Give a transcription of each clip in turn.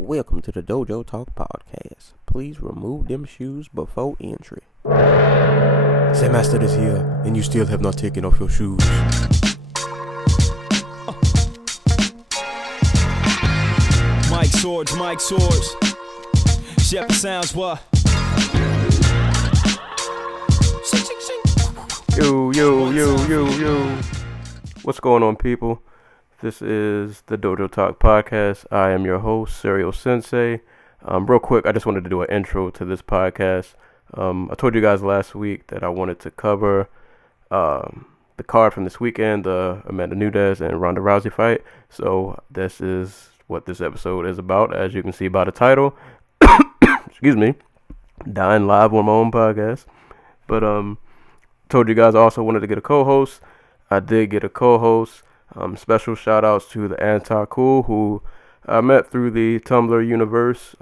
Welcome to the Dojo Talk Podcast. Please remove them shoes before entry. Say Master is here, and you still have not taken off your shoes. Mike Swords. Shepherd sounds what? Yo. What's going on, people? This is the Dojo Talk Podcast. I am your host, Serial Sensei. Real quick, I just wanted to do an intro to this podcast. I told you guys last week that I wanted to cover the card from this weekend, the Amanda Nunes and Ronda Rousey fight. So this is what this episode is about, as you can see by the title. Excuse me. Dying live on my own podcast. But told you guys I also wanted to get a co-host. I did get a co-host. Special shout outs to the Theanticool, who I met through the Tumblr universe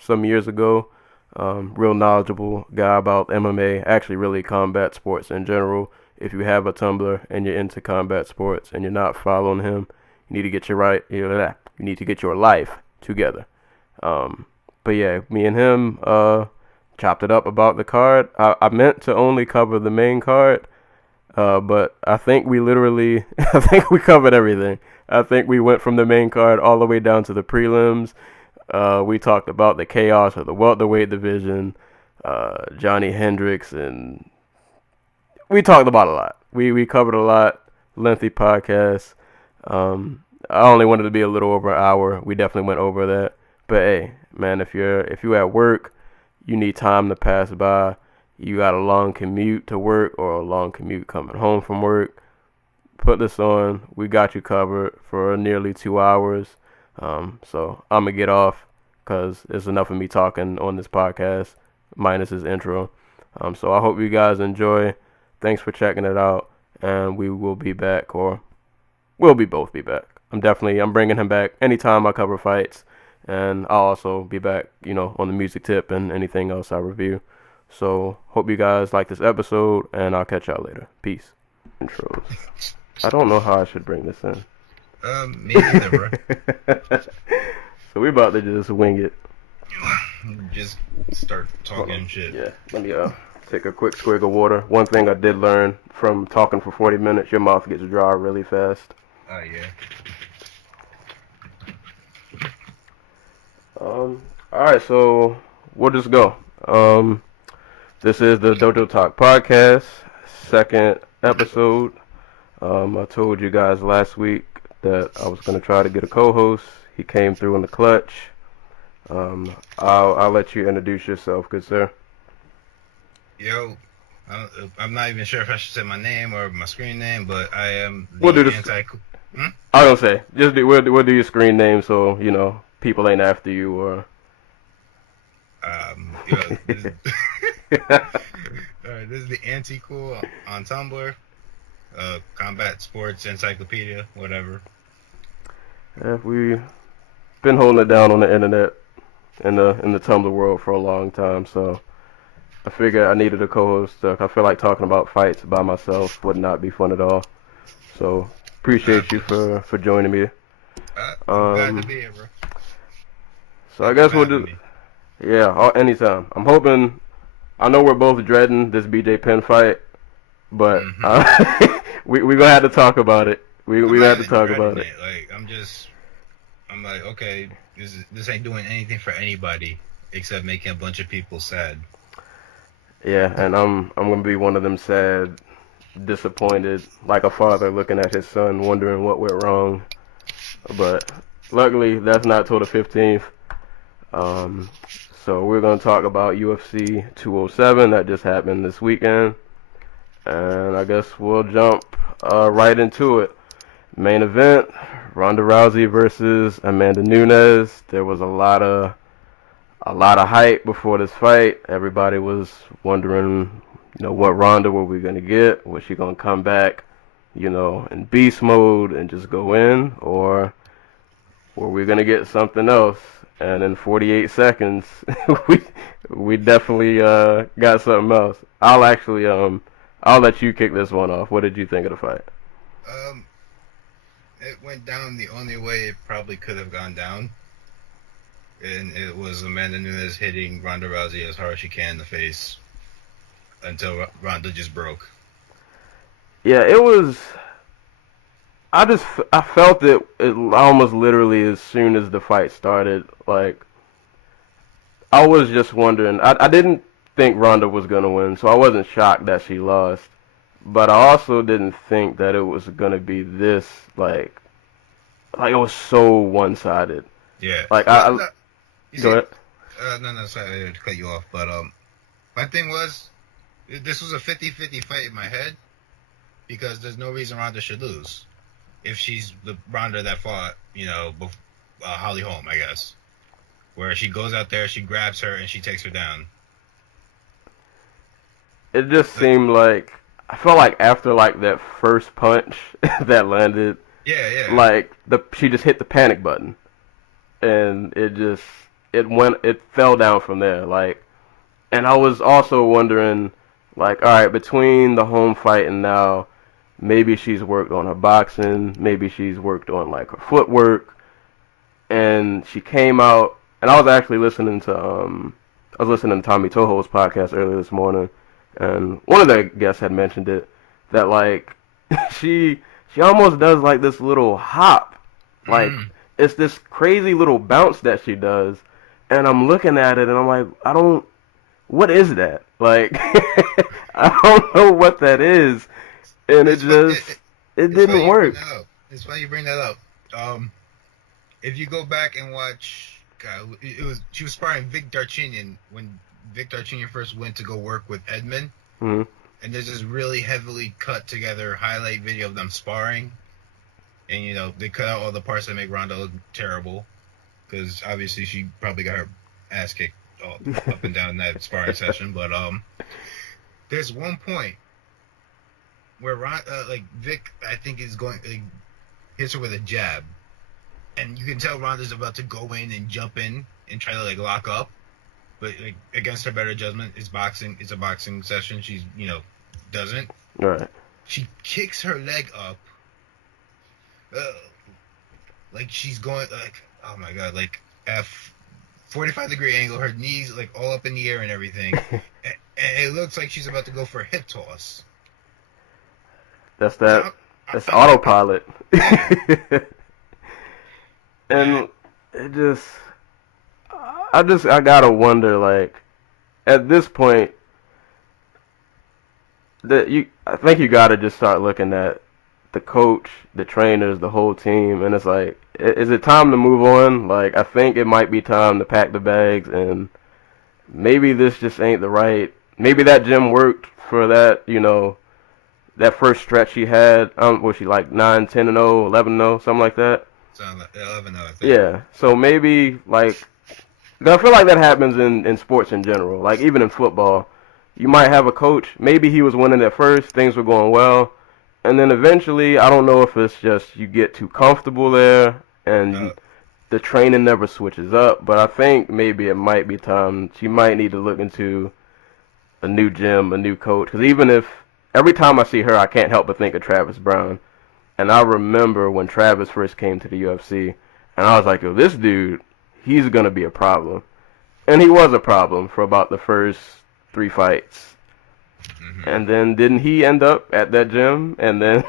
some years ago. Real knowledgeable guy about MMA, actually really combat sports in general. If you have a Tumblr and you're into combat sports and you're not following him, you need to get you need to get your life together. But yeah, me and him chopped it up about the card. I meant to only cover the main card. But I think we covered everything. I think we went from the main card all the way down to the prelims. We talked about the chaos of the welterweight division, Johnny Hendricks, and we talked about a lot. We covered a lot, lengthy podcast. I only wanted to be a little over an hour. We definitely went over that. But hey, man, if you're at work, you need time to pass by. You got a long commute to work or a long commute coming home from work, put this on. We got you covered for nearly 2 hours. So I'm going to get off because it's enough of me talking on this podcast, minus his intro. So I hope you guys enjoy. Thanks for checking it out. And we will be back, or we'll both be back. I'm bringing him back anytime I cover fights. And I'll also be back, on the music tip and anything else I review. So, hope you guys like this episode, and I'll catch y'all later. Peace. Intros. I don't know how I should bring this in. Me neither, bro. So, we about to just wing it. Just start talking shit. Yeah, let me take a quick swig of water. One thing I did learn from talking for 40 minutes, your mouth gets dry really fast. Oh, yeah. Alright, so, we'll just go. This is the Dojo Talk Podcast, second episode. I told you guys last week that I was going to try to get a co-host. He came through in the clutch. I'll let you introduce yourself, good sir. Yo, I'm not even sure if I should say my name or my screen name, but I am the We'll do this. Theanticool. I don't say. We'll do your screen name so, people ain't after you or... This is the Theanticool on Tumblr, combat sports encyclopedia, whatever. Yeah, we've been holding it down on the internet in the Tumblr world for a long time, so I figured I needed a co-host. I feel like talking about fights by myself would not be fun at all. So appreciate you for joining me. I'm glad to be here, bro. So I guess we'll do. Yeah, anytime. I'm hoping. I know we're both dreading this BJ Penn fight, but we're gonna have to talk about it. We have to talk about it. I'm like, okay, this ain't doing anything for anybody except making a bunch of people sad. Yeah, and I'm gonna be one of them sad, disappointed, like a father looking at his son, wondering what went wrong. But luckily, that's not till the 15th. So we're going to talk about UFC 207 that just happened this weekend. And I guess we'll jump right into it. Main event, Ronda Rousey versus Amanda Nunes. There was a lot of hype before this fight. Everybody was wondering, what Ronda were we going to get? Was she going to come back, in beast mode and just go in? Or were we going to get something else? And in 48 seconds, we definitely got something else. I'll let you kick this one off. What did you think of the fight? It went down the only way it probably could have gone down. and it was Amanda Nunes hitting Ronda Rousey as hard as she can in the face until Ronda just broke. Yeah, it was. I felt it almost literally as soon as the fight started. Like, I was just wondering. I didn't think Ronda was gonna win, so I wasn't shocked that she lost. But I also didn't think that it was gonna be this like it was so one-sided. Yeah. Like Well, no, you go see, ahead. no, sorry to cut you off, but my thing was, this was a 50-50 fight in my head because there's no reason Ronda should lose if she's the Ronda that fought, Holly Holm, I guess, where she goes out there, she grabs her, and she takes her down. It just seemed like I felt like after like that first punch that landed, Yeah. like she just hit the panic button, and it fell down from there. Like, and I was also wondering, like, all right, between the home fight and now, maybe she's worked on her boxing, maybe she's worked on like her footwork, and she came out, and I was actually listening to Tommy Toho's podcast earlier this morning, and one of the guests had mentioned it that like she almost does like this little hop, like it's this crazy little bounce that she does, and I'm looking at it and I'm like, what is that? Like I don't know what that is, and it didn't work. It's funny you bring that up. If you go back and watch, God, she was sparring Vic Darchinyan when Vic Darchinyan first went to go work with Edmund, Mm-hmm. and there's this really heavily cut together highlight video of them sparring, and they cut out all the parts that make Ronda look terrible, because obviously she probably got her ass kicked up and down in that sparring session. But there's one point where Vic, I think, is going hits her with a jab, and you can tell Ronda's about to go in and jump in and try to lock up, but against her better judgment, it's a boxing session. She's doesn't. All right. She kicks her leg up, like she's going oh my god, at 45-degree angle, her knees all up in the air and everything, and it looks like she's about to go for a hip toss. That's autopilot. And it just, I gotta wonder, like, at this point, I think you gotta just start looking at the coach, the trainers, the whole team, and it's like, is it time to move on? Like, I think it might be time to pack the bags, and maybe this just ain't the right. Maybe that gym worked for that, that first stretch she had. Was she like 9, 10-0, 11-0, something like that? Sound like 11-0, I think. Yeah. So maybe I feel like that happens in sports in general. Like even in football, you might have a coach. Maybe he was winning at first, things were going well, and then eventually, I don't know if it's just you get too comfortable there and the training never switches up. But I think maybe it might be time. She might need to look into a new gym, a new coach. Because even if every time I see her, I can't help but think of Travis Brown. And I remember when Travis first came to the UFC, and I was like, yo, this dude, he's going to be a problem. And he was a problem for about the first 3 fights. Mm-hmm. And then didn't he end up at that gym? And then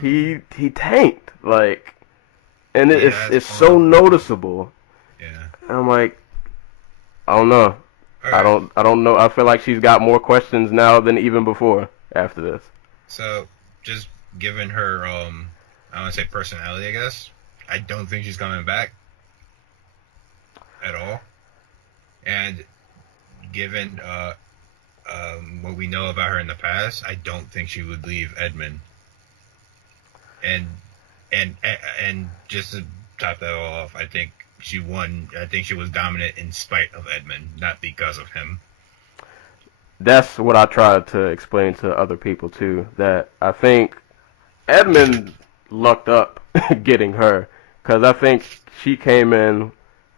he tanked. And it's so noticeable. Yeah. And I'm like, I don't know. Right. I don't know. I feel like she's got more questions now than even before after this. So, just given her, I want to say personality, I guess, I don't think she's coming back at all. And given what we know about her in the past, I don't think she would leave Edmund. And just to top that all off, I think she won. I think she was dominant in spite of Edmund, not because of him. That's what I tried to explain to other people too. That I think Edmund lucked up getting her, because I think she came in.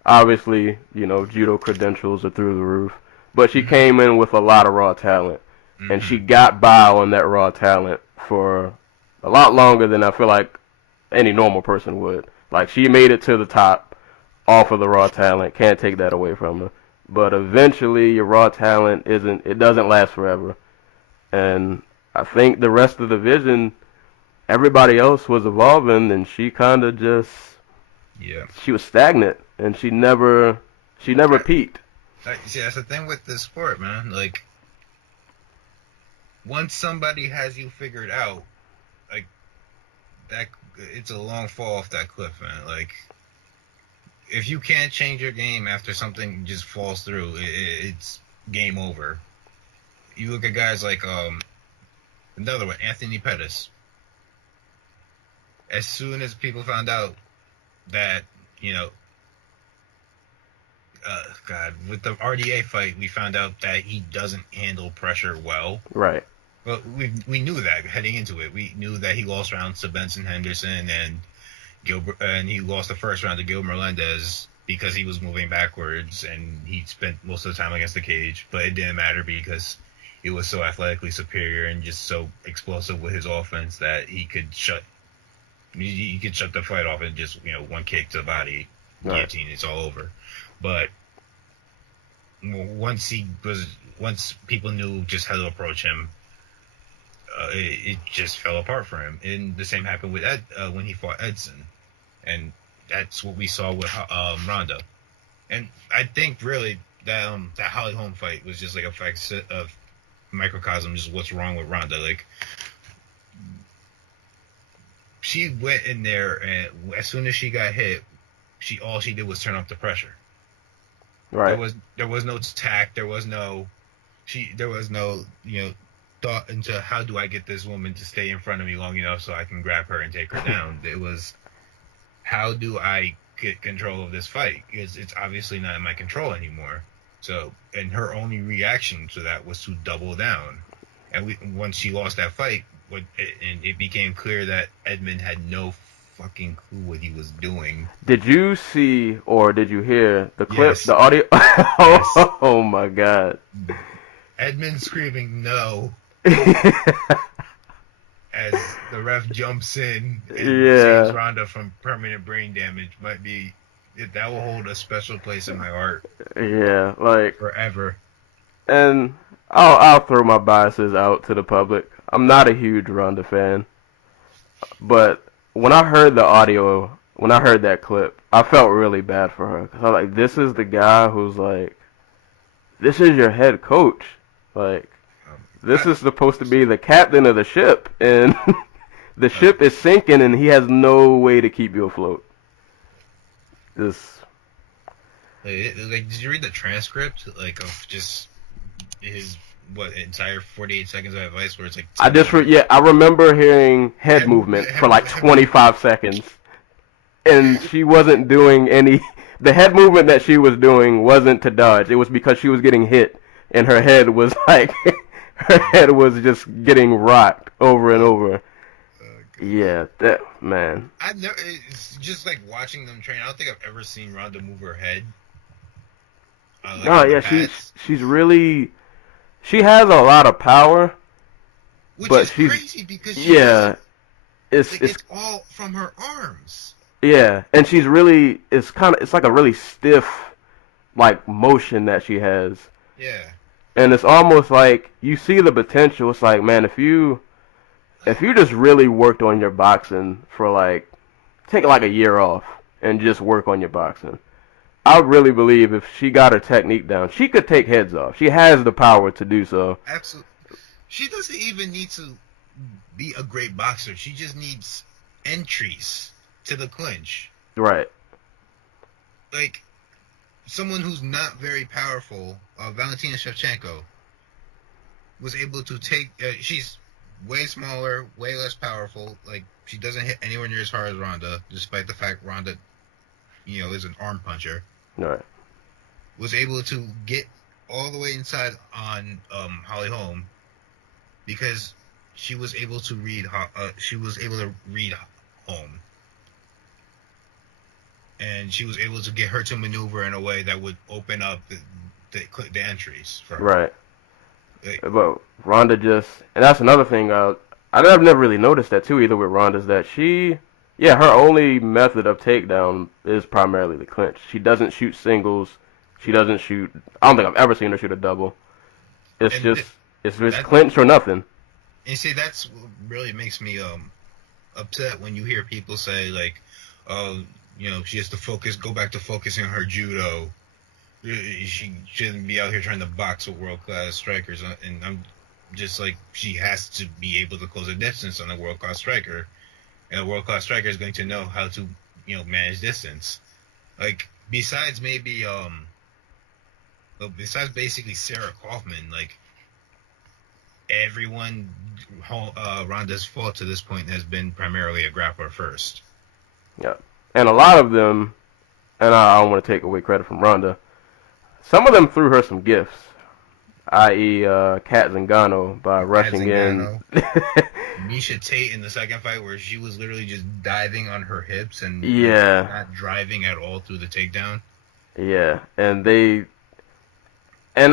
Obviously, judo credentials are through the roof, but she came in with a lot of raw talent, and she got by on that raw talent for a lot longer than I feel like any normal person would. Like, she made it to the top off of the raw talent. Can't take that away from her. But eventually, your raw talent it doesn't last forever. And I think the rest of the division, everybody else was evolving, and she kind of just, she was stagnant, and she never peaked. See, that's the thing with this sport, man. Like, once somebody has you figured out, like, that, it's a long fall off that cliff, man. Like, if you can't change your game after something just falls through, it's game over. You look at guys like another one, Anthony Pettis. As soon as people found out that, with the RDA fight, we found out that he doesn't handle pressure well. Right. But we knew that heading into it. We knew that he lost rounds to Benson Henderson and he lost the first round to Gil Melendez because he was moving backwards and he spent most of the time against the cage. But it didn't matter because he was so athletically superior and just so explosive with his offense that he could shut the fight off in just one kick to the body, guillotine, it's all over. But once people knew just how to approach him, it just fell apart for him. And the same happened with when he fought Edson, and that's what we saw with Ronda. And I think really that Holly Holm fight was just like a microcosm, just what's wrong with Ronda. Like, she went in there, and as soon as she got hit, all she did was turn up the pressure. Right. There was no tact. There was no thought into how do I get this woman to stay in front of me long enough so I can grab her and take her down. It was, how do I get control of this fight? Because it's obviously not in my control anymore. So, and her only reaction to that was to double down. And once she lost that fight, and it became clear that Edmund had no fucking clue what he was doing. Did you see or did you hear the clip, Yes. the audio? Yes. Oh my God. Edmund screaming no as the ref jumps in and saves Ronda from permanent brain damage that will hold a special place in my heart. Yeah, like forever. And I'll throw my biases out to the public. I'm not a huge Ronda fan, but when I heard the audio, when I heard that clip, I felt really bad for her. Cause I was like, this is the guy who's like, this is your head coach. Like, this is supposed to be the captain of the ship, and the ship is sinking, and he has no way to keep you afloat. Like, did you read the transcript, like, of just his entire 48 seconds of advice, where it's like, I remember hearing head movement for like 25 seconds, and she wasn't doing any. The head movement that she was doing wasn't to dodge. It was because she was getting hit, and her head was like, her head was just getting rocked over and over. Yeah, that man. It's just like watching them train. I don't think I've ever seen Ronda move her head. She's really. She has a lot of power, which but is crazy because it's all from her arms. Yeah, and she's really it's like a really stiff like motion that she has. Yeah. And it's almost like you see the potential. It's like, man, if you just really worked on your boxing for like take like a year off and just work on your boxing, I really believe if she got her technique down, she could take heads off. She has the power to do so. Absolutely. She doesn't even need to be a great boxer. She just needs entries to the clinch. Right. Like, someone who's not very powerful, Valentina Shevchenko, was able to take... she's way smaller, way less powerful. Like, she doesn't hit anywhere near as hard as Ronda, despite the fact Ronda, is an arm puncher. Right. Was able to get all the way inside on Holly Holm because she was able to read Holm, and she was able to get her to maneuver in a way that would open up the entries for her. Right. But Ronda and that's another thing. I've never really noticed that too either with Ronda, is that she Yeah, her only method of takedown is primarily the clinch. She doesn't shoot singles. She doesn't shoot. I don't think I've ever seen her shoot a double. It's And just it's just that, clinch or nothing. and see, that's what really makes me upset when you hear people say like, oh, she has to go back to focusing on her judo. She shouldn't be out here trying to box with world-class strikers. And I'm just like, she has to be able to close a distance on a world-class striker. And a world-class striker is going to know how to, manage distance. Like, besides basically Sarah Kaufman, like, everyone, Ronda's fault to this point has been primarily a grappler first. Yeah, and a lot of them, and I don't want to take away credit from Ronda, some of them threw her some gifts, i.e. Kat Zingano by rushing in. Misha Tate in the second fight where she was literally just diving on her hips and not driving at all through the takedown. Yeah, and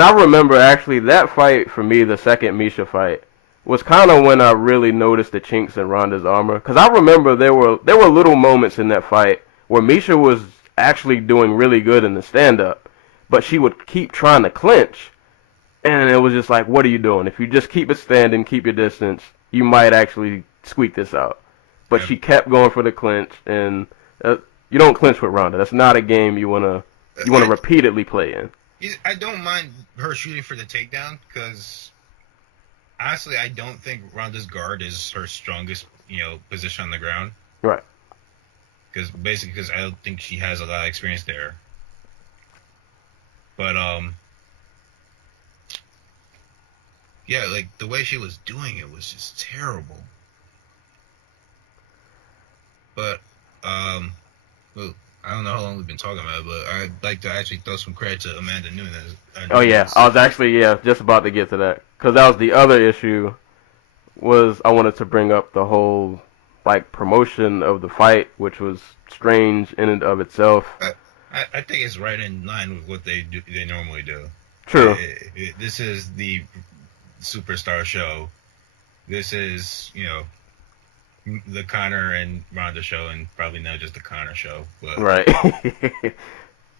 I remember actually that fight for me, the second Misha fight, was kind of when I really noticed the chinks in Ronda's armor. Because I remember there were little moments in that fight where Misha was actually doing really good in the stand-up, but she would keep trying to clinch, and it was just like, what are you doing? If you just keep it standing, keep your distance, you might actually squeak this out. But she kept going for the clinch, and you don't clinch with Ronda. That's not a game you wanna repeatedly play in. I don't mind her shooting for the takedown because honestly, I don't think Ronda's guard is her strongest, position on the ground. Right. Because I don't think she has a lot of experience there. But yeah, like the way she was doing it was just terrible. But well, I don't know how long we've been talking about it, but I'd like to actually throw some credit to Amanda Nunes. Oh yeah, I was actually just about to get to that because that was the other issue. Was I wanted to bring up the whole promotion of the fight, which was strange in and of itself. I think it's right in line with what they normally do. True. This is the superstar show. This is the Conor and Ronda show, and probably not just the Conor show. But right.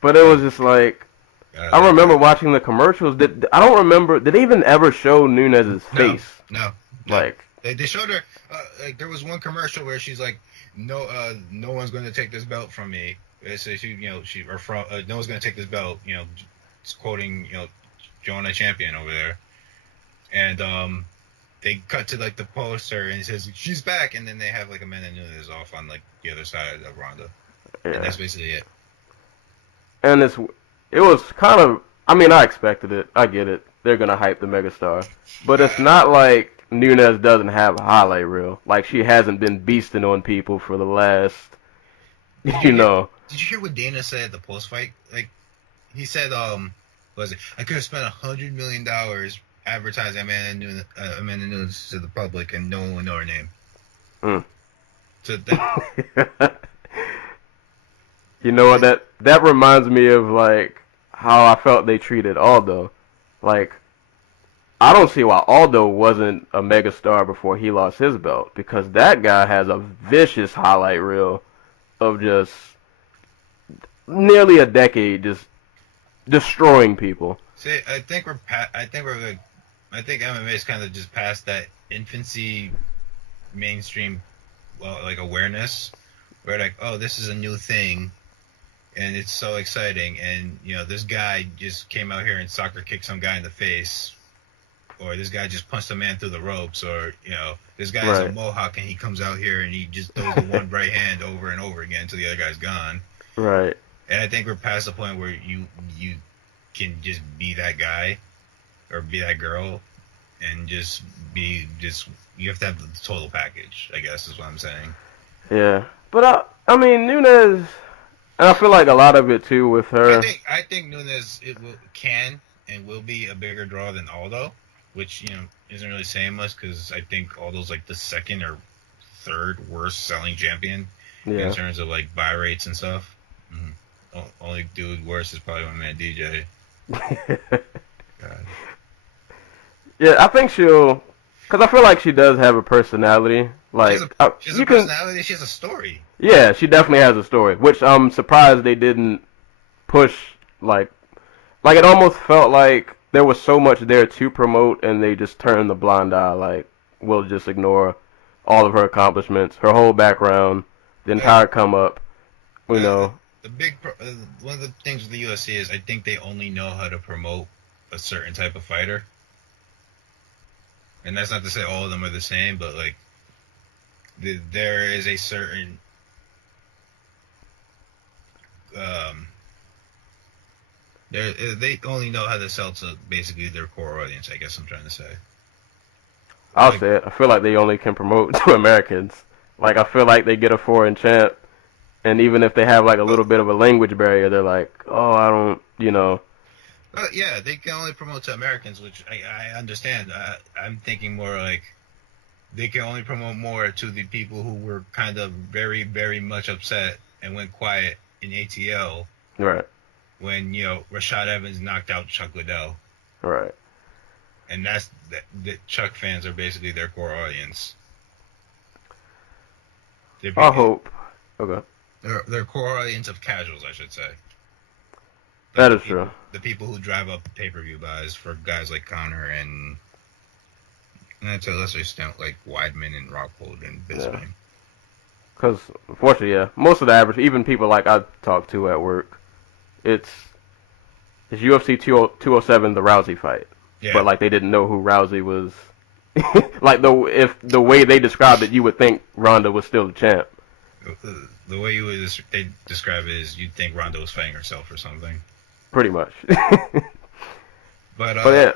But it was just like I remember watching the commercials. I don't remember. Did they even ever show Nunes' face? No. Like they showed her. There was one commercial where she's like, "No one's going to take this belt from me." They say no one's going to take this belt. Just quoting Joanna Champion over there, and they cut to the poster and it says she's back, and then they have Amanda Nunes off on the other side of Ronda. Yeah. And that's basically it. And it was kind of, I mean, I expected it. I get it. They're gonna hype the megastar, but it's not like Nunes doesn't have a highlight reel. She hasn't been beasting on people for the last, Did you hear what Dana said at the post fight? He said, was it? I could have spent $100 million advertising Amanda Nunes to the public, and no one would know her name. So you know what? That reminds me of how I felt they treated Aldo. I don't see why Aldo wasn't a megastar before he lost his belt, because that guy has a vicious highlight reel of just nearly a decade just destroying people. See, I think MMA is kind of just past that infancy mainstream awareness where oh, this is a new thing and it's so exciting, and this guy just came out here and soccer kicked some guy in the face, or this guy just punched a man through the ropes, or this guy has a mohawk and he comes out here and he just throws the one right hand over and over again until the other guy's gone. Right. And I think we're past the point where you can just be that guy or be that girl and you have to have the total package, I guess is what I'm saying. Yeah. But I mean, Nunes, and I feel like a lot of it too with her. I think Nunes can and will be a bigger draw than Aldo, which isn't really saying much because I think Aldo's the second or third worst selling champion in terms of buy rates and stuff. Mm-hmm. Only dude worse is probably my man DJ. God. Yeah, I think because I feel like she does have a personality. She has a personality. She has a story. Yeah, she definitely has a story, which I'm surprised they didn't push. Like, it almost felt like there was so much there to promote, and they just turned the blind eye. Like, we'll just ignore all of her accomplishments, her whole background, the Uh, entire come up. You the, know, the one of the things with the UFC is I think they only know how to promote a certain type of fighter, and that's not to say all of them are the same, but like there is a certain um, they only know how to sell to basically their core audience. I guess I'm trying to say. I'll Like, say it. I feel like they only can promote to Americans. Like, I feel like they get a foreign champ, and even if they have like a little bit of a language barrier, they're like, oh, I don't, yeah, they can only promote to Americans, which I understand. I'm thinking more like they can only promote more to the people who were kind of very, very much upset and went quiet in ATL Right, when Rashad Evans knocked out Chuck Liddell, right. and that's the Chuck fans are basically their core audience. I hope. Okay, Their core audience of casuals, I should say. Like that is true. the people who drive up pay-per-view buys for guys like Connor and to a lesser extent like Weidman and Rockhold and Bisping. Yeah. Because, unfortunately, yeah, most of the average, even people like I talk to at work, it's UFC 207, the Rousey fight. Yeah. But, like, they didn't know who Rousey was. Like, if the way they described it, you would think Ronda was still the champ. The way they describe it is you'd think Ronda was fighting herself or something. Pretty much. But yeah.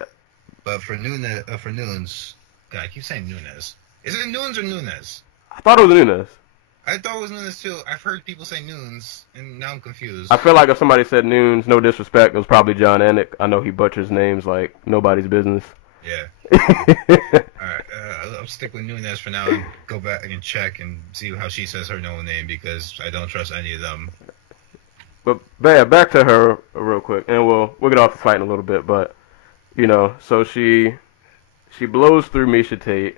But for Nunes, God, I keep saying Nunes. Is it Nunes or Nunes? I thought it was Nunes. I thought it was Nunes too. I've heard people say Nunes, and now I'm confused. I feel like if somebody said Nunes, no disrespect, it was probably John Anik. I know he butchers names like nobody's business. Yeah. Alright, I'll stick with Nunes for now and go back and check and see how she says her no name because I don't trust any of them. But yeah, back to her real quick, and we'll get off the fight in a little bit. But so she blows through Miesha Tate,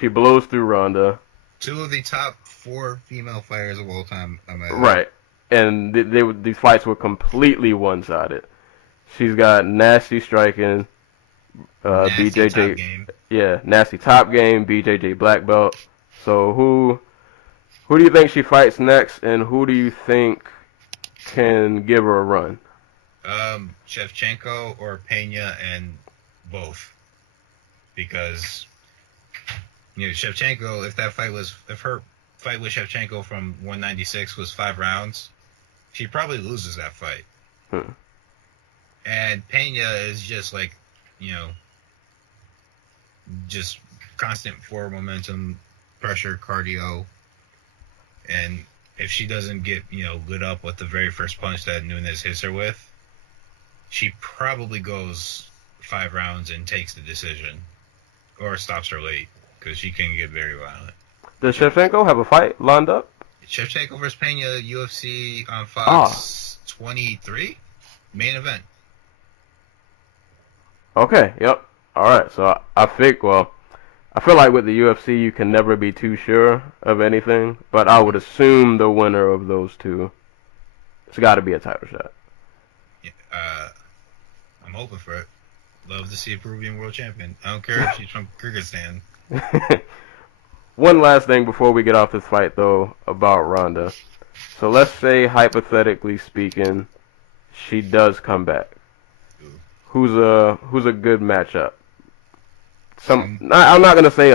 she blows through Ronda. Two of the top 4 female fighters of all time. Right, and these fights were completely one-sided. She's got nasty striking, nasty BJJ, top game. yeah, nasty top game, BJJ black belt. So who do you think she fights next, and who do you think can give her a run? Shevchenko or Pena, and both, because Shevchenko, if her fight with Shevchenko from 196 was 5 rounds, she probably loses that fight. And Pena is just like, just constant forward momentum, pressure, cardio, and if she doesn't get, lit up with the very first punch that Nunes hits her with, she probably goes 5 rounds and takes the decision, or stops her late, because she can get very violent. Does Shevchenko have a fight lined up? Shevchenko vs. Pena, UFC on Fox 23, main event. Okay, yep. All right, so I feel like with the UFC you can never be too sure of anything, but I would assume the winner of those two, it's got to be a title shot. Yeah, I'm hoping for it. Love to see a Peruvian world champion. I don't care if she's from Kyrgyzstan. One last thing before we get off this fight, though, about Ronda. So let's say, hypothetically speaking, she does come back. Who's a good matchup? I'm not gonna say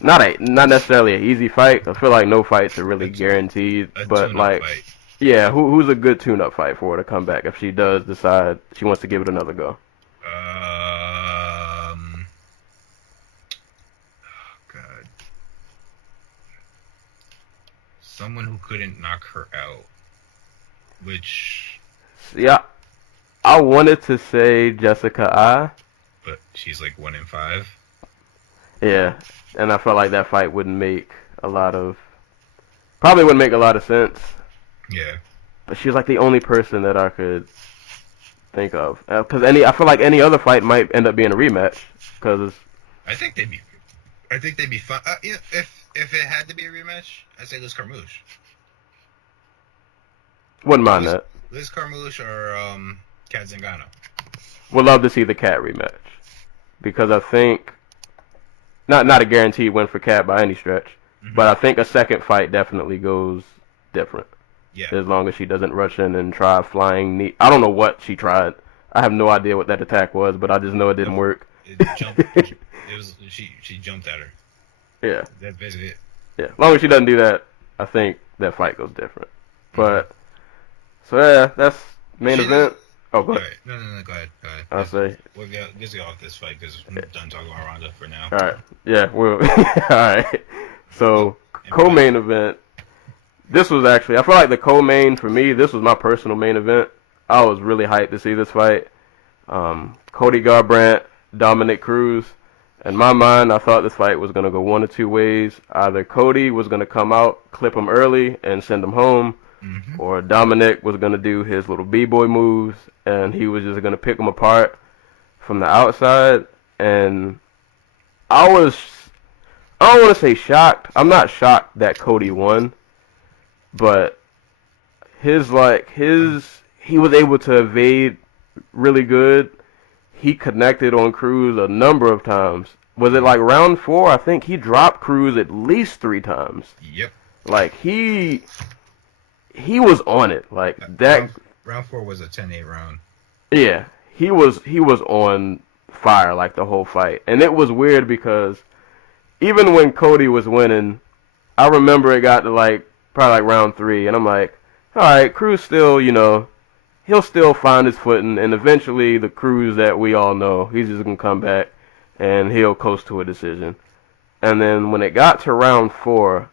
not necessarily an easy fight. I feel like no fights are really guaranteed, but like, fight. Yeah, who's a good tune-up fight for her to come back if she does decide she wants to give it another go? God, someone who couldn't knock her out, which yeah, I wanted to say Jessica I. But she's like 1 in 5. Yeah, and I felt like that fight probably wouldn't make a lot of sense. Yeah. But she was like the only person that I could think of. Because I feel like any other fight might end up being a rematch. Because I think they'd be fun. If if it had to be a rematch, I'd say Liz Carmouche. Wouldn't mind that. Liz Carmouche or Kat Zingano. Would love to see the Cat rematch because I think not a guaranteed win for Cat by any stretch, but I think a second fight definitely goes different. Yeah. As long as she doesn't rush in and try flying knee. I don't know what she tried. I have no idea what that attack was, but I just know it didn't work. She jumped at her. Yeah. That's basically it. Yeah. As long as she doesn't do that, I think that fight goes different. But so yeah, that's main event. Oh, go ahead. No, go ahead. I'll say. We'll get off this fight because I'm done talking about Ronda for now. All right. Yeah. Well. All right. So co-main event. This was actually, I feel like the co-main for me. This was my personal main event. I was really hyped to see this fight. Cody Garbrandt, Dominic Cruz. In my mind, I thought this fight was going to go one of two ways. Either Cody was going to come out, clip him early, and send him home, or Dominic was going to do his little b-boy moves, and he was just going to pick him apart from the outside. And I don't want to say shocked. I'm not shocked that Cody won, but he was able to evade really good. He connected on Cruz a number of times. Was it like round 4? I think he dropped Cruz at least 3 times. Yep. Like he was on it. Like that. Round 4 was a 10-8 round. Yeah, he was on fire like the whole fight, and it was weird because even when Cody was winning, I remember it got to probably like round 3, and I'm like, all right, Cruz still, he'll still find his footing, and eventually the Cruz that we all know, he's just going to come back, and he'll coast to a decision. And then when it got to round 4,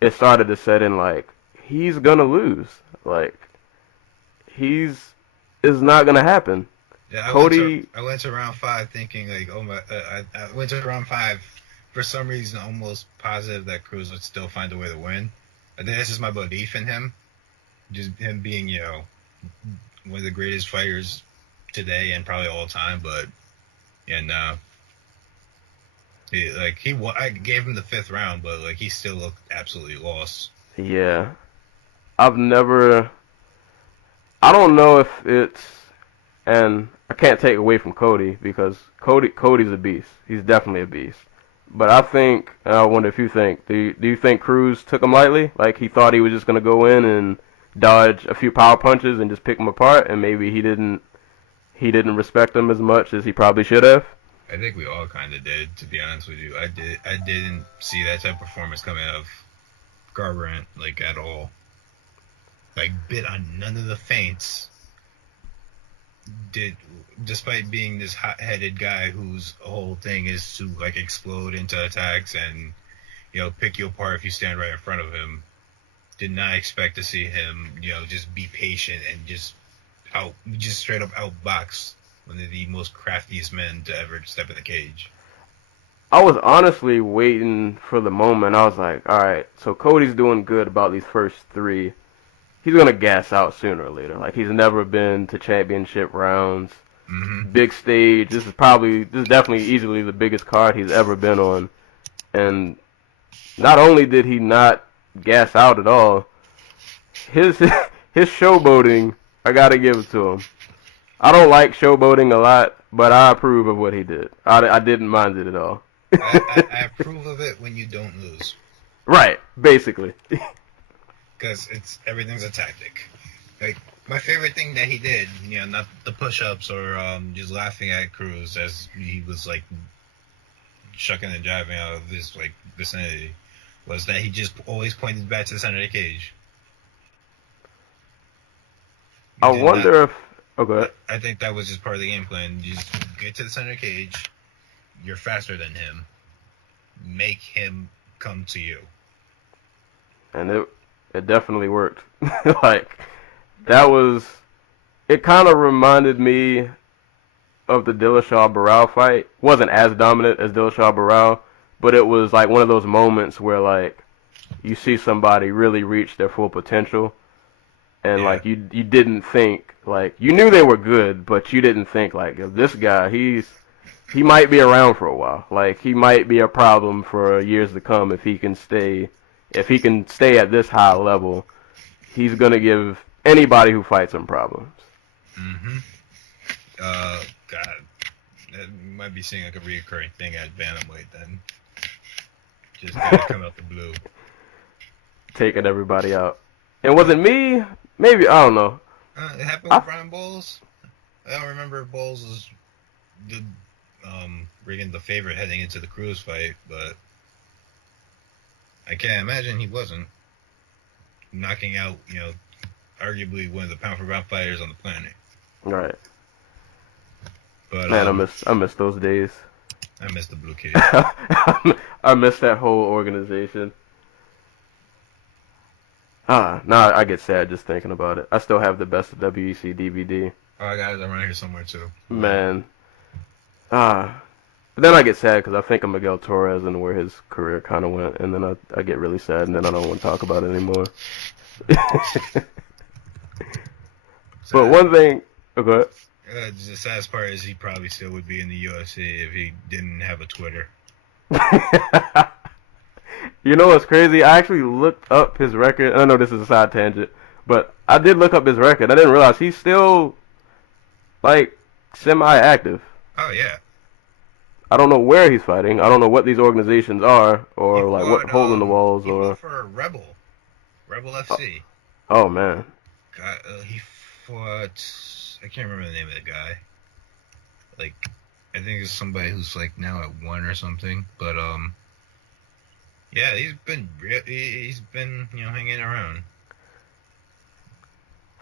it started to set in, he's going to lose. It's not going to happen. Yeah, Cody... I went to round 5 thinking, I went to round 5 for some reason almost positive that Cruz would still find a way to win. I think this is my belief in him. Just him being, one of the greatest fighters today and probably all time, but I gave him the 5th round, but he still looked absolutely lost. Yeah, I don't know if it's, and I can't take away from Cody because Cody's a beast. He's definitely a beast. But I think, I wonder if you think, do you think Cruz took him lightly? Like he thought he was just going to go in and dodge a few power punches and just pick him apart, and maybe he didn't respect him as much as he probably should have? I think we all kind of did, to be honest with you. I didn't see that type of performance coming out of Garbrandt, at all. Bit on none of the feints. Despite being this hot-headed guy whose whole thing is to explode into attacks and pick you apart if you stand right in front of him, did not expect to see him just be patient and just straight up outbox one of the most craftiest men to ever step in the cage. I was honestly waiting for the moment. I was like, all right, so Cody's doing good about these first 3. He's going to gas out sooner or later. He's never been to championship rounds. Big stage. This is definitely easily the biggest card he's ever been on. And not only did he not gas out at all, his showboating, I got to give it to him. I don't like showboating a lot, but I approve of what he did. I didn't mind it at all. I approve of it when you don't lose. Right, basically. Because everything's a tactic. My favorite thing that he did, not the push-ups or just laughing at Cruz as he was shucking and jiving out of this vicinity, was that he just always pointed back to the center of the cage. I wonder if... Oh, go ahead. I think that was just part of the game plan. You just get to the center of the cage. You're faster than him. Make him come to you. And it definitely worked. It kind of reminded me of the Dillashaw-Barao fight. Wasn't as dominant as Dillashaw-Barao, but it was one of those moments where you see somebody really reach their full potential, and you didn't think you knew they were good, but you didn't think this guy he's he might be around for a while. Like, he might be a problem for years to come if he can stay at this high level. He's gonna give anybody who fights him problems. Mm-hmm. God, that might be seeing like a reoccurring thing at bantamweight then. Just gotta come out the blue. Taking everybody out. And was it me? Maybe, I don't know. It happened with Brian Bowles. I don't remember if Bowles was the favorite heading into the Cruz fight, but I can't imagine he wasn't. Knocking out, arguably one of the pound for pound fighters on the planet. Right. But man, I miss those days. I miss the Blue Kid. I miss that whole organization. Now I get sad just thinking about it. I still have the Best of WEC DVD. Oh, I got it around here somewhere too. Man. But then I get sad because I think of Miguel Torres and where his career kind of went, and then I get really sad, and then I don't want to talk about it anymore. But one thing... Oh, go ahead. The saddest part is he probably still would be in the UFC if he didn't have a Twitter. You know what's crazy? I actually looked up his record. I know this is a side tangent, but I did look up his record. I didn't realize he's still, like, semi-active. Oh, yeah. I don't know where he's fighting. I don't know what these organizations are, or like what hole in the walls, or. He fought for Rebel FC. Oh man. God, he fought. I can't remember the name of the guy. Like, I think it's somebody who's like now at 1 or something. But yeah, he's been hanging around.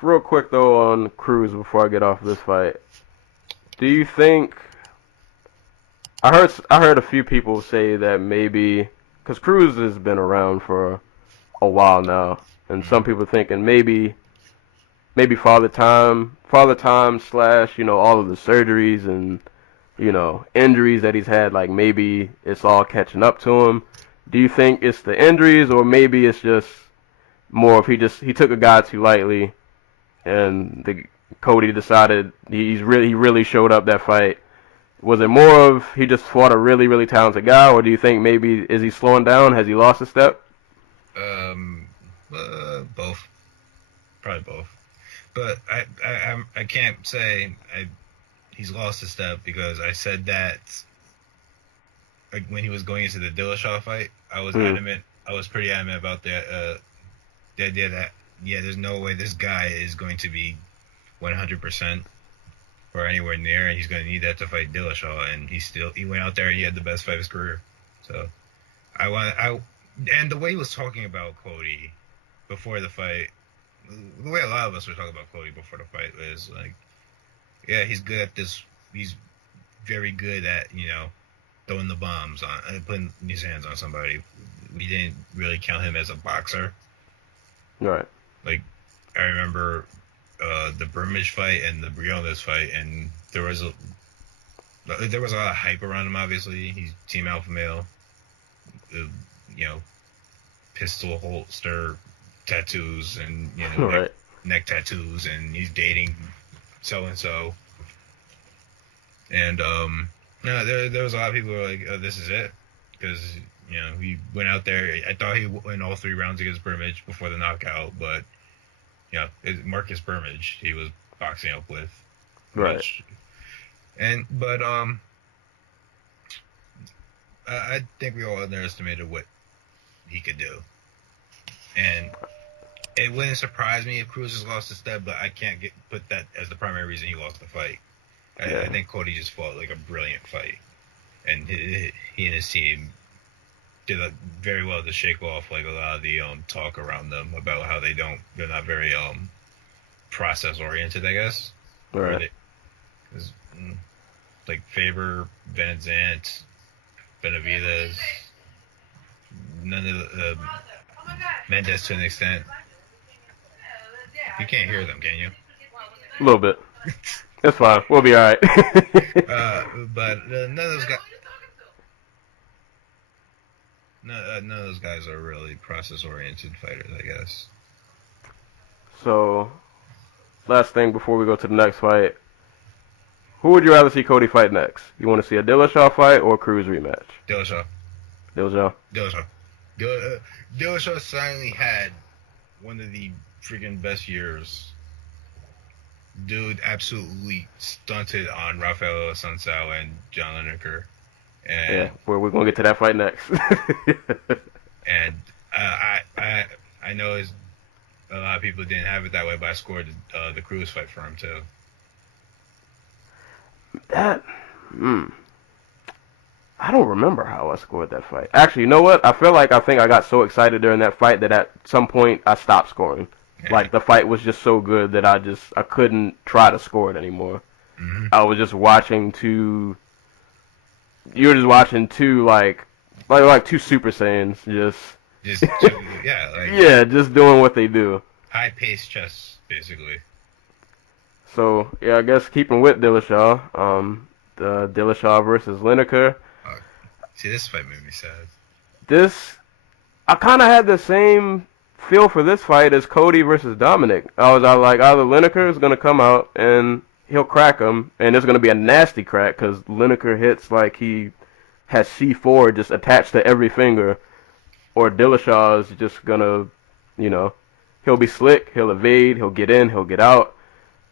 Real quick though on Cruz before I get off this fight, do you think? I heard a few people say that maybe because Cruz has been around for a while now, and some people thinking maybe Father Time / all of the surgeries and injuries that he's had, like maybe it's all catching up to him. Do you think it's the injuries, or maybe it's just more of he took a guy too lightly, and Cody decided he really showed up that fight? Was it more of he just fought a really, really talented guy, or do you think maybe is he slowing down? Has he lost a step? Both. Probably both. But I can't say he's lost a step because I said that like when he was going into the Dillashaw fight, I was adamant. I was pretty adamant about the idea that there's no way this guy is going to be 100%. Or anywhere near, and he's going to need that to fight Dillashaw, and he went out there and he had the best fight of his career. So, and the way he was talking about Cody before the fight, the way a lot of us were talking about Cody before the fight was like, yeah, he's good at this. He's very good at throwing the bombs on, putting his hands on somebody. We didn't really count him as a boxer. Right. Like, I remember. The Burmage fight and the Briones fight, and there was a lot of hype around him. Obviously, he's team alpha male, pistol holster tattoos and right. neck tattoos, and he's dating so and so. And there was a lot of people who were like, "Oh, this is it," because he went out there. I thought he won all 3 rounds against Burmage before the knockout, but. Marcus Burmage, he was boxing up with. Right. But I think we all underestimated what he could do. And it wouldn't surprise me if Cruz has lost a step, but I can't put that as the primary reason he lost the fight. I think Cody just fought like a brilliant fight. And he and his team did very well to shake off like a lot of the talk around them about how they're not very process oriented, I guess. Right. Like Faber, Van Zant, Benavidez, none of the Mendez to an extent. You can't hear them, can you? A little bit. It's fine. We'll be all right. But none of those guys. None of those guys are really process-oriented fighters, I guess. So, last thing before we go to the next fight. Who would you rather see Cody fight next? You want to see a Dillashaw fight or a Cruz rematch? Dillashaw. Dillashaw. Dillashaw finally had one of the freaking best years. Dude absolutely stunted on Rafael Sunsao and John Lineker. And Yeah, we're going to get to that fight next. and I know a lot of people didn't have it that way, but I scored the Cruz fight for him too. I don't remember how I scored that fight. Actually, you know what? I think I got so excited during that fight that at some point I stopped scoring. Yeah. Like the fight was just so good that I couldn't try to score it anymore. Mm-hmm. I was just watching two. You were just watching two like two Super Saiyans Just just doing what they do. high paced chess basically. So yeah, I guess keeping with Dillashaw, the Dillashaw versus Lineker. See, this fight made me sad. I kind of had the same feel for this fight as Cody versus Dominic. I was like, either Lineker is going to come out and he'll crack him, and it's going to be a nasty crack because Lineker hits like he has C4 just attached to every finger, or Dillashaw is just going to, he'll be slick, he'll evade, he'll get in, he'll get out.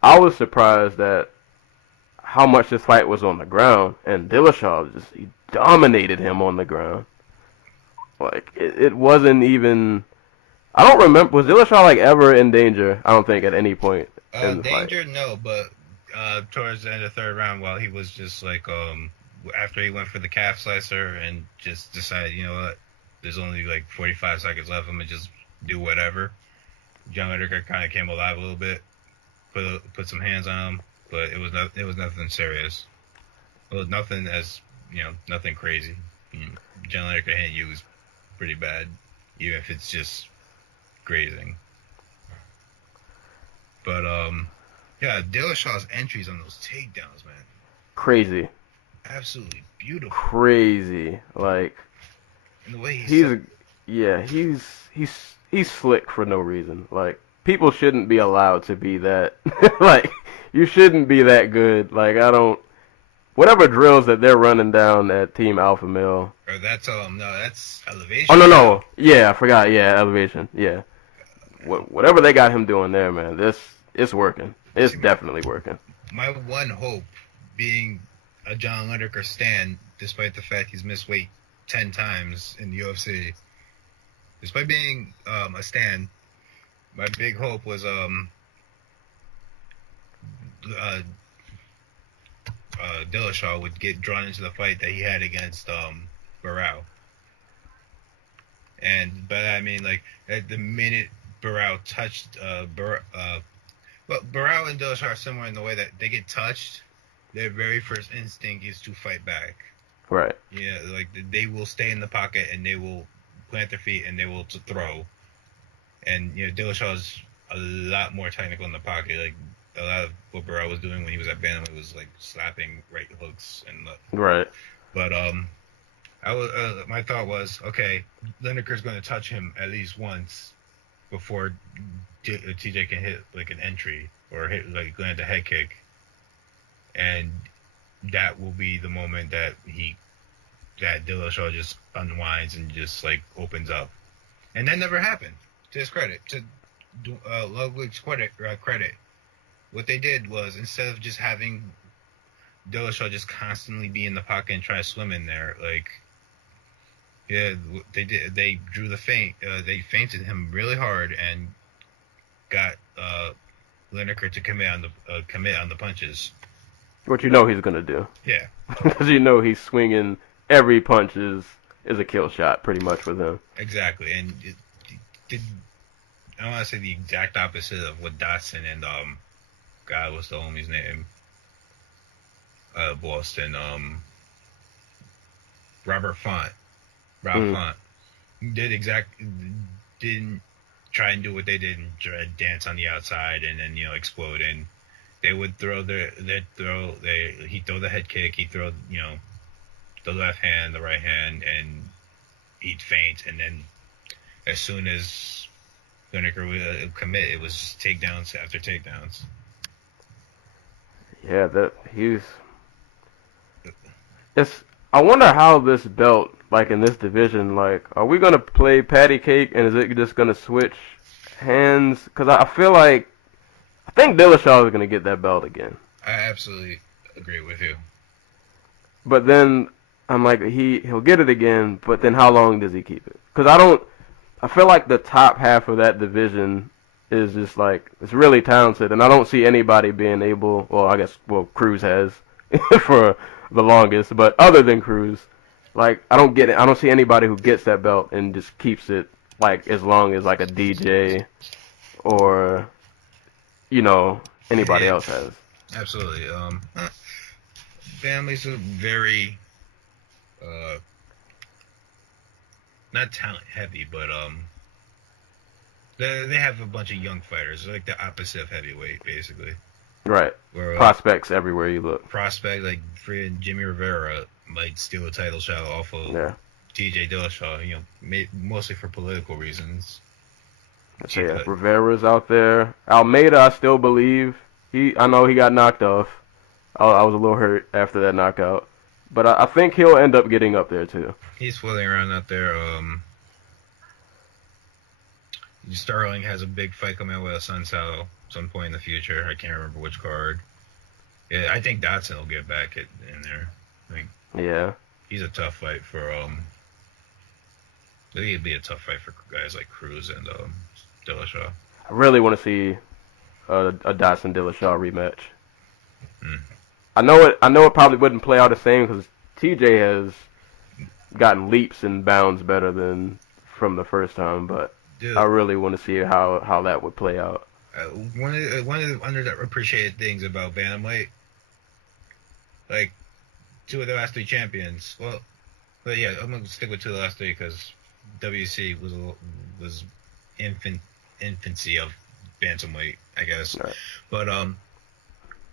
I was surprised at how much this fight was on the ground, and Dillashaw he dominated him on the ground. Like, it wasn't even... I don't remember... Was Dillashaw, ever in danger? I don't think at any point in the Danger, fight. no, but towards the end of the third round, while he was just, after he went for the calf slicer and just decided, you know what, there's only, 45 seconds left, I'm going to just do whatever. John Lineker kind of came alive a little bit, put some hands on him, but it was nothing serious. Well, nothing nothing crazy. John Lineker hitting you was pretty bad, even if it's just grazing. But yeah, Dillashaw's entries on those takedowns, man, Crazy. absolutely beautiful. Crazy. And the way He's slick for no reason. People shouldn't be allowed to be that. You shouldn't be that good. Whatever drills that they're running down at Team Alpha Male. Or that's elevation. Oh, no. Yeah, I forgot. Yeah, elevation. Yeah. Whatever they got him doing there, man, it's working. It's definitely working. My one hope being a John Lineker stan, despite the fact he's missed weight 10 times in the UFC. Despite being a stan, my big hope was Dillashaw would get drawn into the fight that he had against Barao. And by that I mean at the minute Barao touched Barao and Dillashaw are similar in the way that they get touched, their very first instinct is to fight back. Right. Yeah, they will stay in the pocket and they will plant their feet and they will throw. And Dillashaw's a lot more technical in the pocket. A lot of what Barao was doing when he was at Bantamweight was slapping right hooks and Right. But my thought was, okay, Lineker's going to touch him at least once before TJ can hit an entry or hit land a head kick, and that will be the moment that Dillashaw just unwinds and just opens up, and that never happened. To his credit, to Ludwig's credit, what they did was, instead of just having Dillashaw just constantly be in the pocket and try to swim in there, they did. They drew the feint. They feinted him really hard and got Lineker to commit on the punches. What he's gonna do. Yeah. Because he's swinging. Every punch is a kill shot, pretty much, with him. Exactly, and it did. I want to say the exact opposite of what Dotson and God, what's the homie's name? Boston. Robert Font. Font didn't try and do what they did and try to dance on the outside and then explode, and they would throw he'd throw the head kick, he'd throw the left hand, the right hand, and he'd feint, and then as soon as Lineker would commit, it was takedowns after takedowns. Yeah, it's. I wonder how this belt, like in this division, like, are we gonna play patty cake and is it just gonna switch hands? Because I feel like I think Dillashaw is gonna get that belt again. I absolutely agree with you. But then I'm like, he'll get it again. But then how long does he keep it? Because I feel like the top half of that division is just like it's really talented, and I don't see anybody being able. Well, I guess Cruz has for the longest, but other than Cruz, like I don't get it. I don't see anybody who gets that belt and just keeps it like as long as like a DJ or anybody Yeah, else has. absolutely. Families are very not talent heavy, but they have a bunch of young fighters, like the opposite of heavyweight, basically. Right. Where Prospects everywhere you look. prospect like freaking Jimmy Rivera might steal a title shot off of TJ Dillashaw, mostly for political reasons. So yeah, Rivera's out there. Almeida, I still believe. I know he got knocked off. I was a little hurt after that knockout, but I think he'll end up getting up there too. He's floating around out there. Sterling has a big fight coming out with Assunção some point in the future. I can't remember which card. Yeah, I think Dotson will get back in there. Yeah. He's a tough fight for I think it'd be a tough fight for guys like Cruz and Dillashaw. I really want to see a Dotson Dillashaw rematch. I know it probably wouldn't play out the same because TJ has gotten leaps and bounds better than from the first time, but dude, I really want to see how that would play out. One of the underappreciated things about bantamweight, like 2 of the last 3 champions. Well, but yeah, I'm gonna stick with 2 of the last 3 because WC was infancy of bantamweight, I guess. Right. But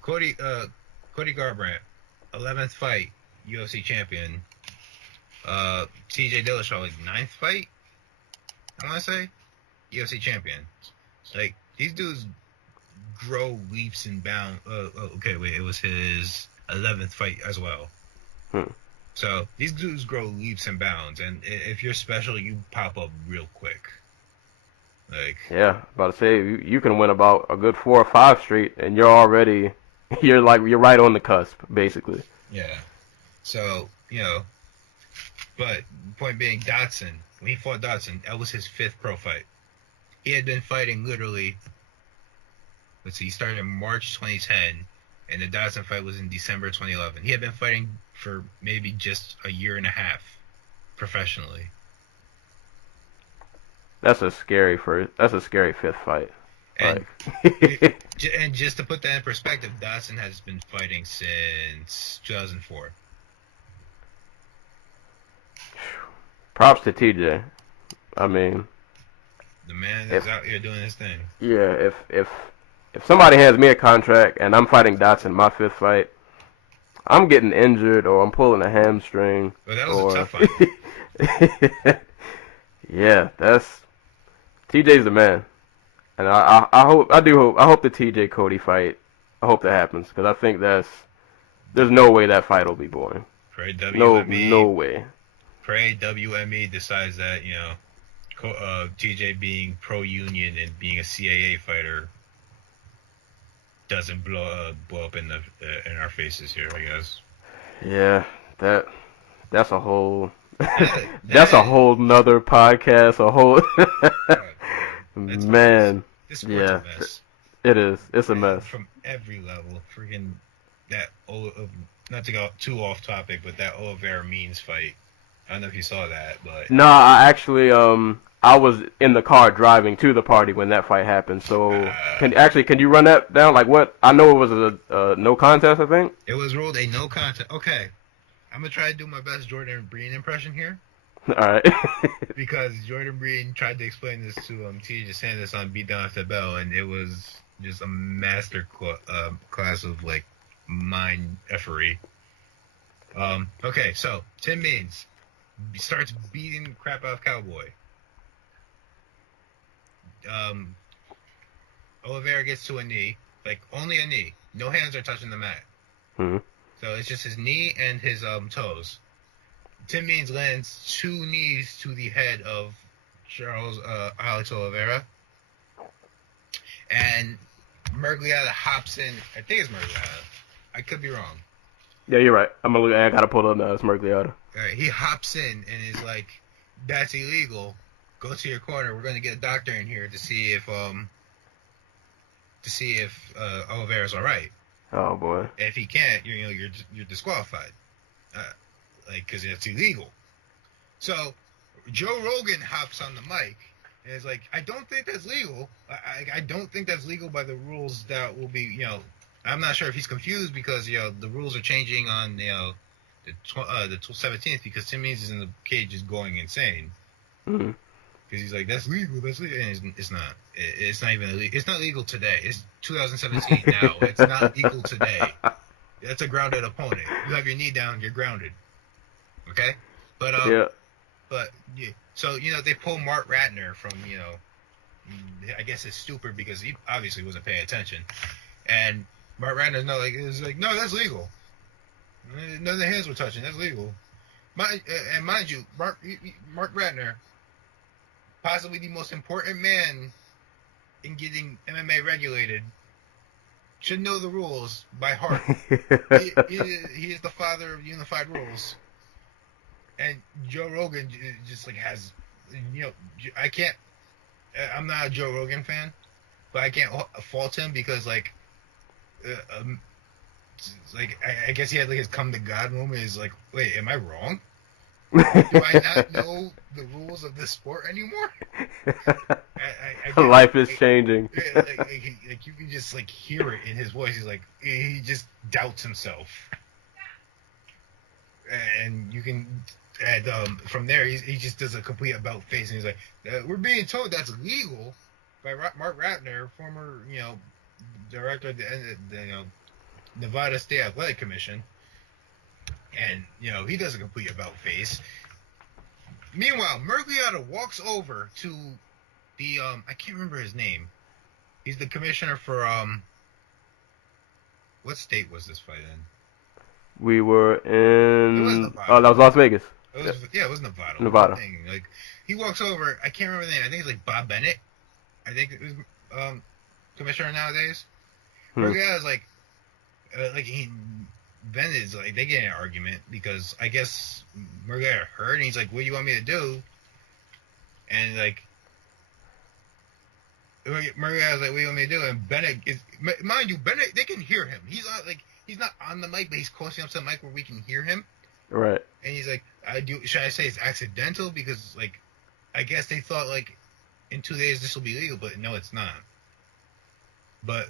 Cody Garbrandt, 11th fight, UFC champion. TJ Dillashaw, like 9th fight, I want to say, UFC champion. Like, these dudes grow leaps and bounds. Okay, wait, it was his 11th fight as well. So these dudes grow leaps and bounds, and if you're special, you pop up real quick. Like, yeah, about to say you can win about a good 4 or 5 straight, and you're right on the cusp, basically. Yeah. So but point being, Dotson, when he fought Dotson, that was his 5th pro fight. He had been fighting literally. Let's see, he started in March 2010, and the Dotson fight was in December 2011. He had been fighting for maybe just a year and a half professionally. That's a scary 5th fight. And and just to put that in perspective, Dotson has been fighting since 2004. Props to TJ. I mean, the man is out here doing his thing. Yeah, if somebody hands me a contract and I'm fighting Dotson my 5th fight, I'm getting injured or I'm pulling a hamstring. Well, that was a tough fight. Yeah, TJ's the man, and I hope the TJ Cody fight. I hope that happens because I think there's no way that fight will be boring. Pray WME. No way. Pray WME decides that TJ being pro-union and being a CAA fighter doesn't blow up in our faces here, I guess. Yeah, that's a whole that's a whole nother podcast. A whole man. This sport's a mess. It is. It's a mess from every level. Freaking that not to go too off topic, but that Oliveira Means fight. I don't know if you saw that, but no, I actually I was in the car driving to the party when that fight happened. So can you run that down? Like what? I know it was a no contest. I think it was ruled a no contest. Okay, I'm gonna try to do my best Jordan Breen impression here. All right. Because Jordan Breen tried to explain this to T.J. Sanders on Beat Down After Bell, and it was just a master class of like mind effery. Okay, so Tim Means starts beating the crap out of Cowboy. Oliveira gets to a knee. Like, only a knee. No hands are touching the mat. Mm-hmm. So it's just his knee and his toes. Tim Means lands 2 knees to the head of Alex Oliveira. And Mergliata hops in. I think it's Mergliata. I could be wrong. Yeah, you're right. I gotta pull it up now. It's Mergliata. Alright, he hops in and is like, that's illegal. Go to your corner. We're going to get a doctor in here to see if Oliveira's all right. Oh boy. If he can't, you're disqualified. Because it's illegal. So Joe Rogan hops on the mic and is like, I don't think that's legal. I don't think that's legal by the rules that will be, I'm not sure if he's confused because, the rules are changing on, the 17th because Tim Means is in the cage is going insane. Mm-hmm. Because he's like, that's legal, and it's not. It's not even illegal. It's not legal today. It's 2017 now. It's not legal today. That's a grounded opponent. You have your knee down, you're grounded. Okay? But yeah. But yeah. So, they pull Mark Ratner from, I guess it's stupid because he obviously wasn't paying attention. And Mark Ratner's no, that's legal. None of the hands were touching. That's legal. And mind you, Mark Ratner, possibly the most important man in getting MMA regulated, should know the rules by heart. he is the father of unified rules. And Joe Rogan just has, I can't. I'm not a Joe Rogan fan, but I can't fault him because I guess he had his come to God moment. Is like, wait, am I wrong? Do I not know the rules of this sport anymore? Life is changing. You can just hear it in his voice. He's he just doubts himself, and you can. And from there, he just does a complete about face, and he's like, "We're being told that's legal by Mark Ratner, former director of the Nevada State Athletic Commission." And, he does a complete about face. Meanwhile, Mergliata walks over to the, I can't remember his name. He's the commissioner for, what state was this fight in? We were in... Nevada. Oh, that was Las Vegas. It was Nevada. Nevada. He walks over, I can't remember the name. I think it's Bob Bennett. I think it was, commissioner nowadays. Mergliata's Bennett's they get in an argument because I guess Mergliata heard and he's like, what do you want me to do? And Mergliata's like, what do you want me to do? And Bennett is, mind you, Bennett, they can hear him. He's not he's not on the mic, but he's close enough to the mic where we can hear him. Right. And he's like, should I say it's accidental? Because I guess they thought in 2 days this will be legal, but no, it's not. But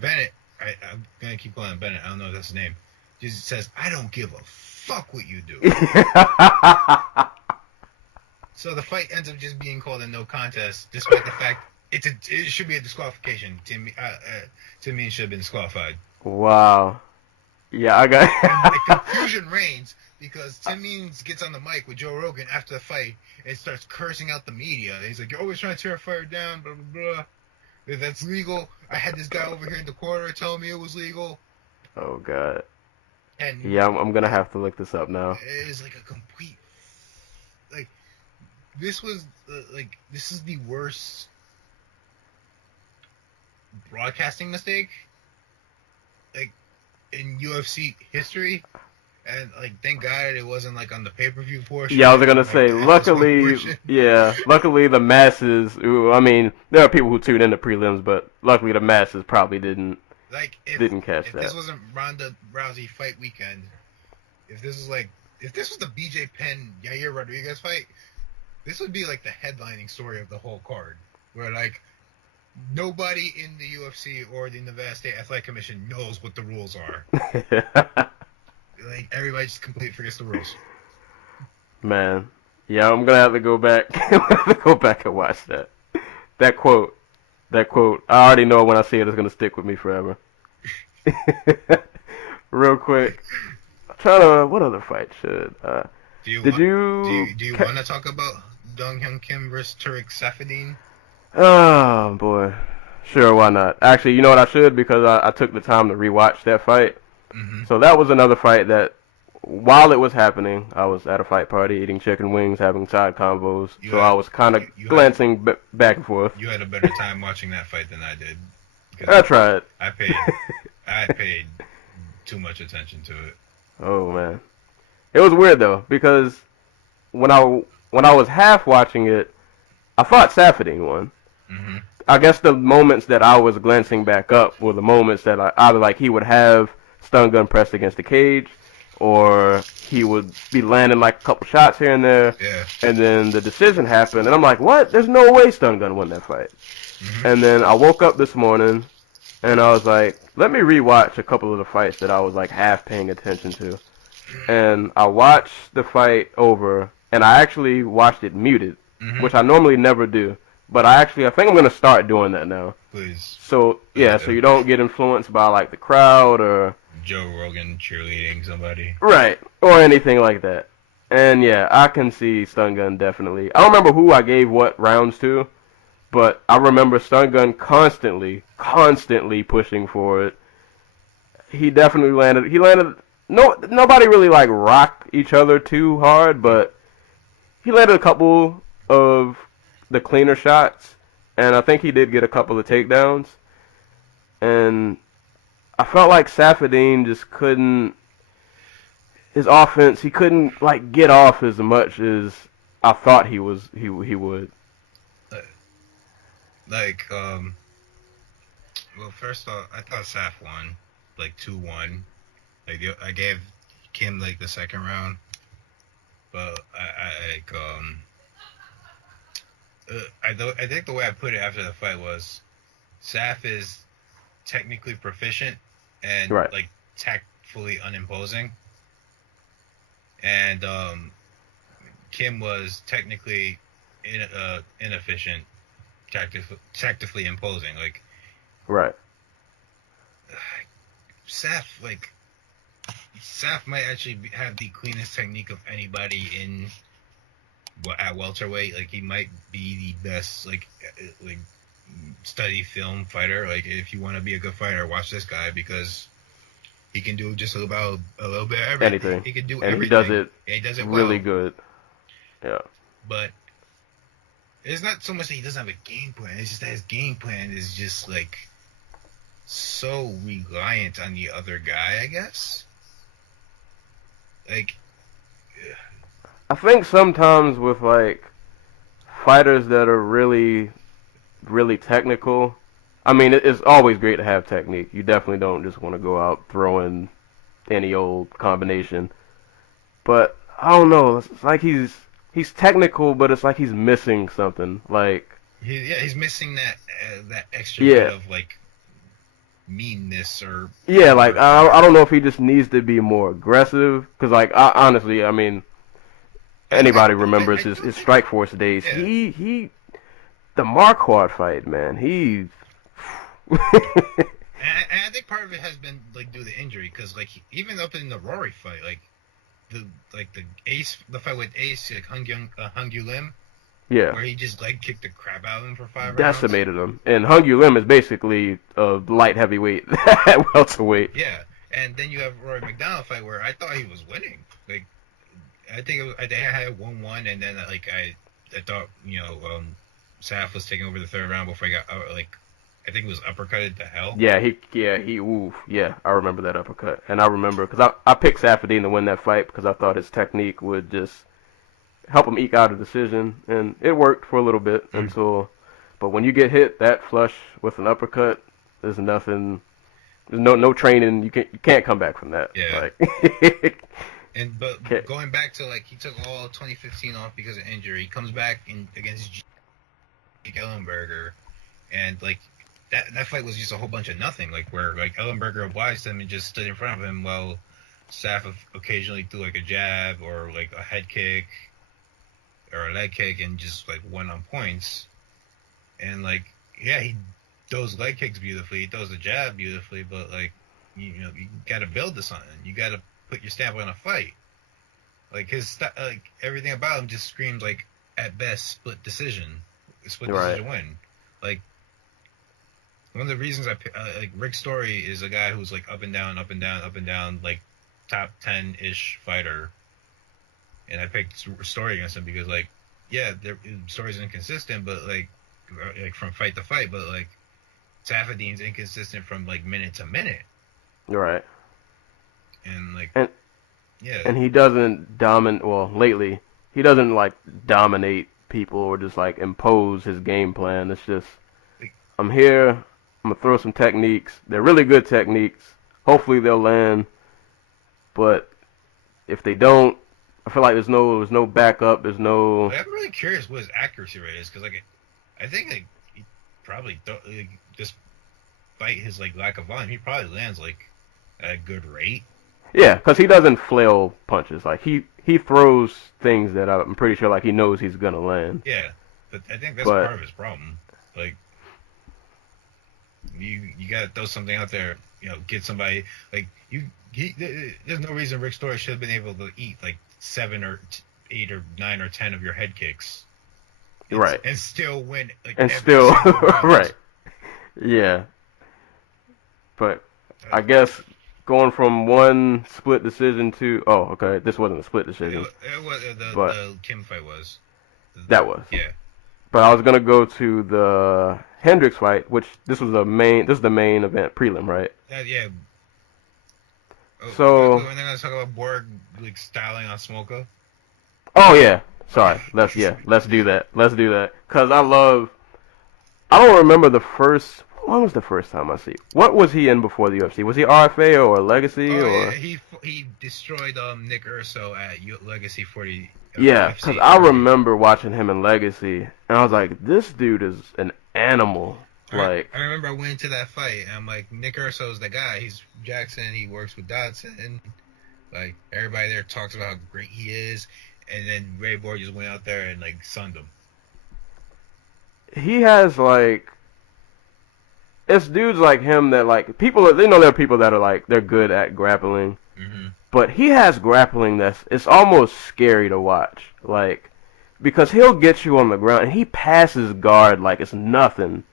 Bennett, I'm going to keep calling him Bennett. I don't know if that's his name. Just says, I don't give a fuck what you do. So the fight ends up just being called a no contest, despite the fact it should be a disqualification. Tim Means should have been disqualified. Wow. Yeah, I got... And the confusion reigns because Tim Means gets on the mic with Joe Rogan after the fight and starts cursing out the media. He's like, you're always trying to tear a fighter down, blah, blah, blah. If that's legal, I had this guy over here in the corner telling me it was legal. Oh, God. And yeah, I'm going to have to look this up now. It is a complete... This was, this is the worst broadcasting mistake, in UFC history. And, thank God it wasn't, on the pay-per-view portion. Yeah, I was going to say, luckily the masses, there are people who tune in the prelims, but luckily the masses probably didn't catch that. If this wasn't Ronda Rousey fight weekend, if this was the BJ Penn, Yair Rodriguez fight, this would be, the headlining story of the whole card, where, nobody in the UFC or the Nevada State Athletic Commission knows what the rules are. Everybody just completely forgets the rules. Man. Yeah, I'm gonna have to go back. I'm gonna have to go back and watch that. That quote. I already know when I see it, it's gonna stick with me forever. Real quick. What other fight should, do you want to talk about Dong Hyun Kim versus Tariq Saffiedine? Oh, boy. Sure, why not? Actually, you know what I should, because I took the time to rewatch that fight. Mm-hmm. So that was another fight that, while it was happening, I was at a fight party eating chicken wings, having side combos. I was kind of glancing back and forth. You had a better time watching that fight than I did. I tried. I paid too much attention to it. Oh man, it was weird though, because when I was half watching it, I thought Safadine won. Mm-hmm. I guess the moments that I was glancing back up were the moments that either like he would have stun gun pressed against the cage, or he would be landing like a couple shots here and there. Yeah. And then the decision happened, and I'm like, what? There's no way stun gun won that fight. Mm-hmm. And then I woke up this morning, and I was like, let me rewatch a couple of the fights that I was like half paying attention to. And I watched the fight over, and I actually watched it muted, Mm-hmm. which I normally never do. But I think I'm gonna start doing that now. Please. So yeah, so you don't get influenced by like the crowd or Joe Rogan cheerleading somebody. right or anything like that. And yeah, I can see Stun Gun definitely. I don't remember who I gave what rounds to, but I remember Stun Gun constantly pushing for it. He definitely landed. He landed. No, nobody really like rocked each other too hard, but he landed a couple of the cleaner shots, and I think he did get a couple of takedowns. And I felt like Safadine just couldn't. His offense, he couldn't like get off as much as I thought he would. Well, first off, I thought Saf won, like 2-1. Like I gave Kim like the second round, but I think the way I put it after the fight was, Saf is technically proficient and Right. like tactfully unimposing, and Kim was technically inefficient, tactically imposing. Like Right. Saf might actually have the cleanest technique of anybody at welterweight. Like he might be the best like study film fighter. Like if you want to be a good fighter, watch this guy, because he can do just about a little bit of everything. Anything. He can do And everything. he does it well. really good. Yeah. But it's not so much that he doesn't have a game plan. It's just that his game plan is just like so reliant on the other guy, I guess. Like, I think sometimes with like fighters that are really, really technical, I mean, it's always great to have technique. You definitely don't just want to go out throwing any old combination. But I don't know. It's like he's technical, but it's like he's missing something. Like he's missing that extra Yeah. bit of like meanness or yeah, like I don't know if he just needs to be more aggressive. Because like honestly, I mean, anybody remembers his Strike Force days. Yeah. He the Marquardt fight, man. He's And I think part of it has been like due to injury, because like even up in the Rory fight, like the fight with Ace, like Hung Yu Lim, yeah. where he just like kicked the crap out of him for 5 rounds. Decimated him. And Hung Yu Lim is basically a light heavyweight at welterweight. Yeah, and then you have Rory McDonald fight where I thought he was winning. Like I think I had 1-1, and then like I thought Saf was taking over the third round before he got I think it was uppercutted to hell. Yeah, I remember that uppercut. And I remember, because I picked Safadine to win that fight because I thought his technique would just help him eke out a decision. And it worked for a little bit but when you get hit that flush with an uppercut, there's nothing, there's no training, you can't come back from that. Yeah. Like, But going back to like, he took all 2015 off because of injury. He comes back against Jake Ellenberger, and like that fight was just a whole bunch of nothing. Like where like Ellenberger obliged him and just stood in front of him while Saf occasionally threw like a jab or like a head kick or a leg kick and just like won on points. And like he throws leg kicks beautifully, he throws the jab beautifully, but like you got to build to something. You got to put your stamp on a fight. Like like everything about him just screams like at best split decision win. Like One of the reasons like Rick Story is a guy who's like up and down, up and down, up and down, like top 10-ish fighter. And I picked Story against him because like, yeah, Story's inconsistent, but like from fight to fight, but like Safadine's inconsistent from like minute to minute. Right. And like, yeah. And he doesn't dominate. Well, lately he doesn't like dominate people or just like impose his game plan. It's just, I'm here. I'm gonna throw some techniques. They're really good techniques. Hopefully they'll land. But if they don't, I feel like there's no backup. There's no. Like, I'm really curious what his accuracy rate is because like I think like he probably despite his like lack of volume, he probably lands like at a good rate. Yeah, because he doesn't flail punches. Like he throws things that I'm pretty sure like he knows he's gonna land. Yeah, but I think that's part of his problem. Like you gotta throw something out there. Get somebody like you. There's no reason Rick Story should have been able to eat like 7 or 8 or 9 or 10 of your head kicks, right? And still win. Like, and still, right? Yeah, but I guess going from one split decision to this wasn't a split decision. It was the Kim fight was. That was. Yeah. But I was gonna go to the Hendricks fight, which this is the main event prelim, right? Yeah. Oh, so we're gonna talk about Borg like styling on Smolka. Oh yeah, sorry. Let's do that. Cause I don't remember the first. When was the first time I see? What was he in before the UFC? Was he RFA or Legacy or? Yeah, he destroyed Nick Urso at Legacy 40. Yeah, because I remember watching him in Legacy, and I was like, this dude is an animal. I remember I went into that fight, and I'm like, Nick Urso's the guy. He's Jackson. He works with Dodson. Like, everybody there talks about how great he is, and then Ray Borg just went out there and, like, sunned him. He has, like... It's dudes like him that, like... They know there are people that are, like, they're good at grappling. Mm-hmm. But he has grappling it's almost scary to watch. Like, because he'll get you on the ground, and he passes guard like it's nothing.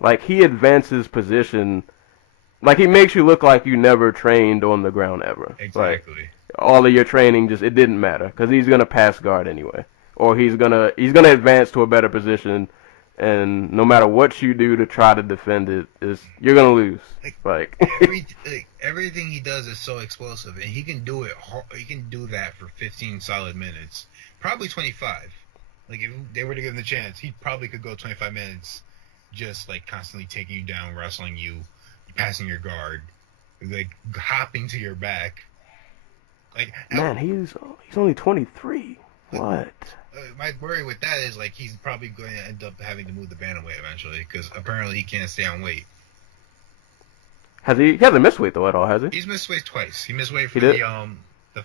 Like, he advances position. Like, he makes you look like you never trained on the ground ever. Exactly. Like, all of your training it didn't matter. Because he's going to pass guard anyway. Or he's gonna advance to a better position. And no matter what you do to try to defend it, you're going to lose. Everything he does is so explosive. And he can do it. He can do that for 15 solid minutes. Probably 25. Like, if they were to give him the chance, he probably could go 25 minutes. Just like constantly taking you down, wrestling you, passing your guard, like hopping to your back. Like, man, he's only 23. What? My worry with that is like he's probably going to end up having to move the bantamweight eventually because apparently he can't stay on weight. He hasn't missed weight though at all, has he? He's missed weight twice. He missed weight for the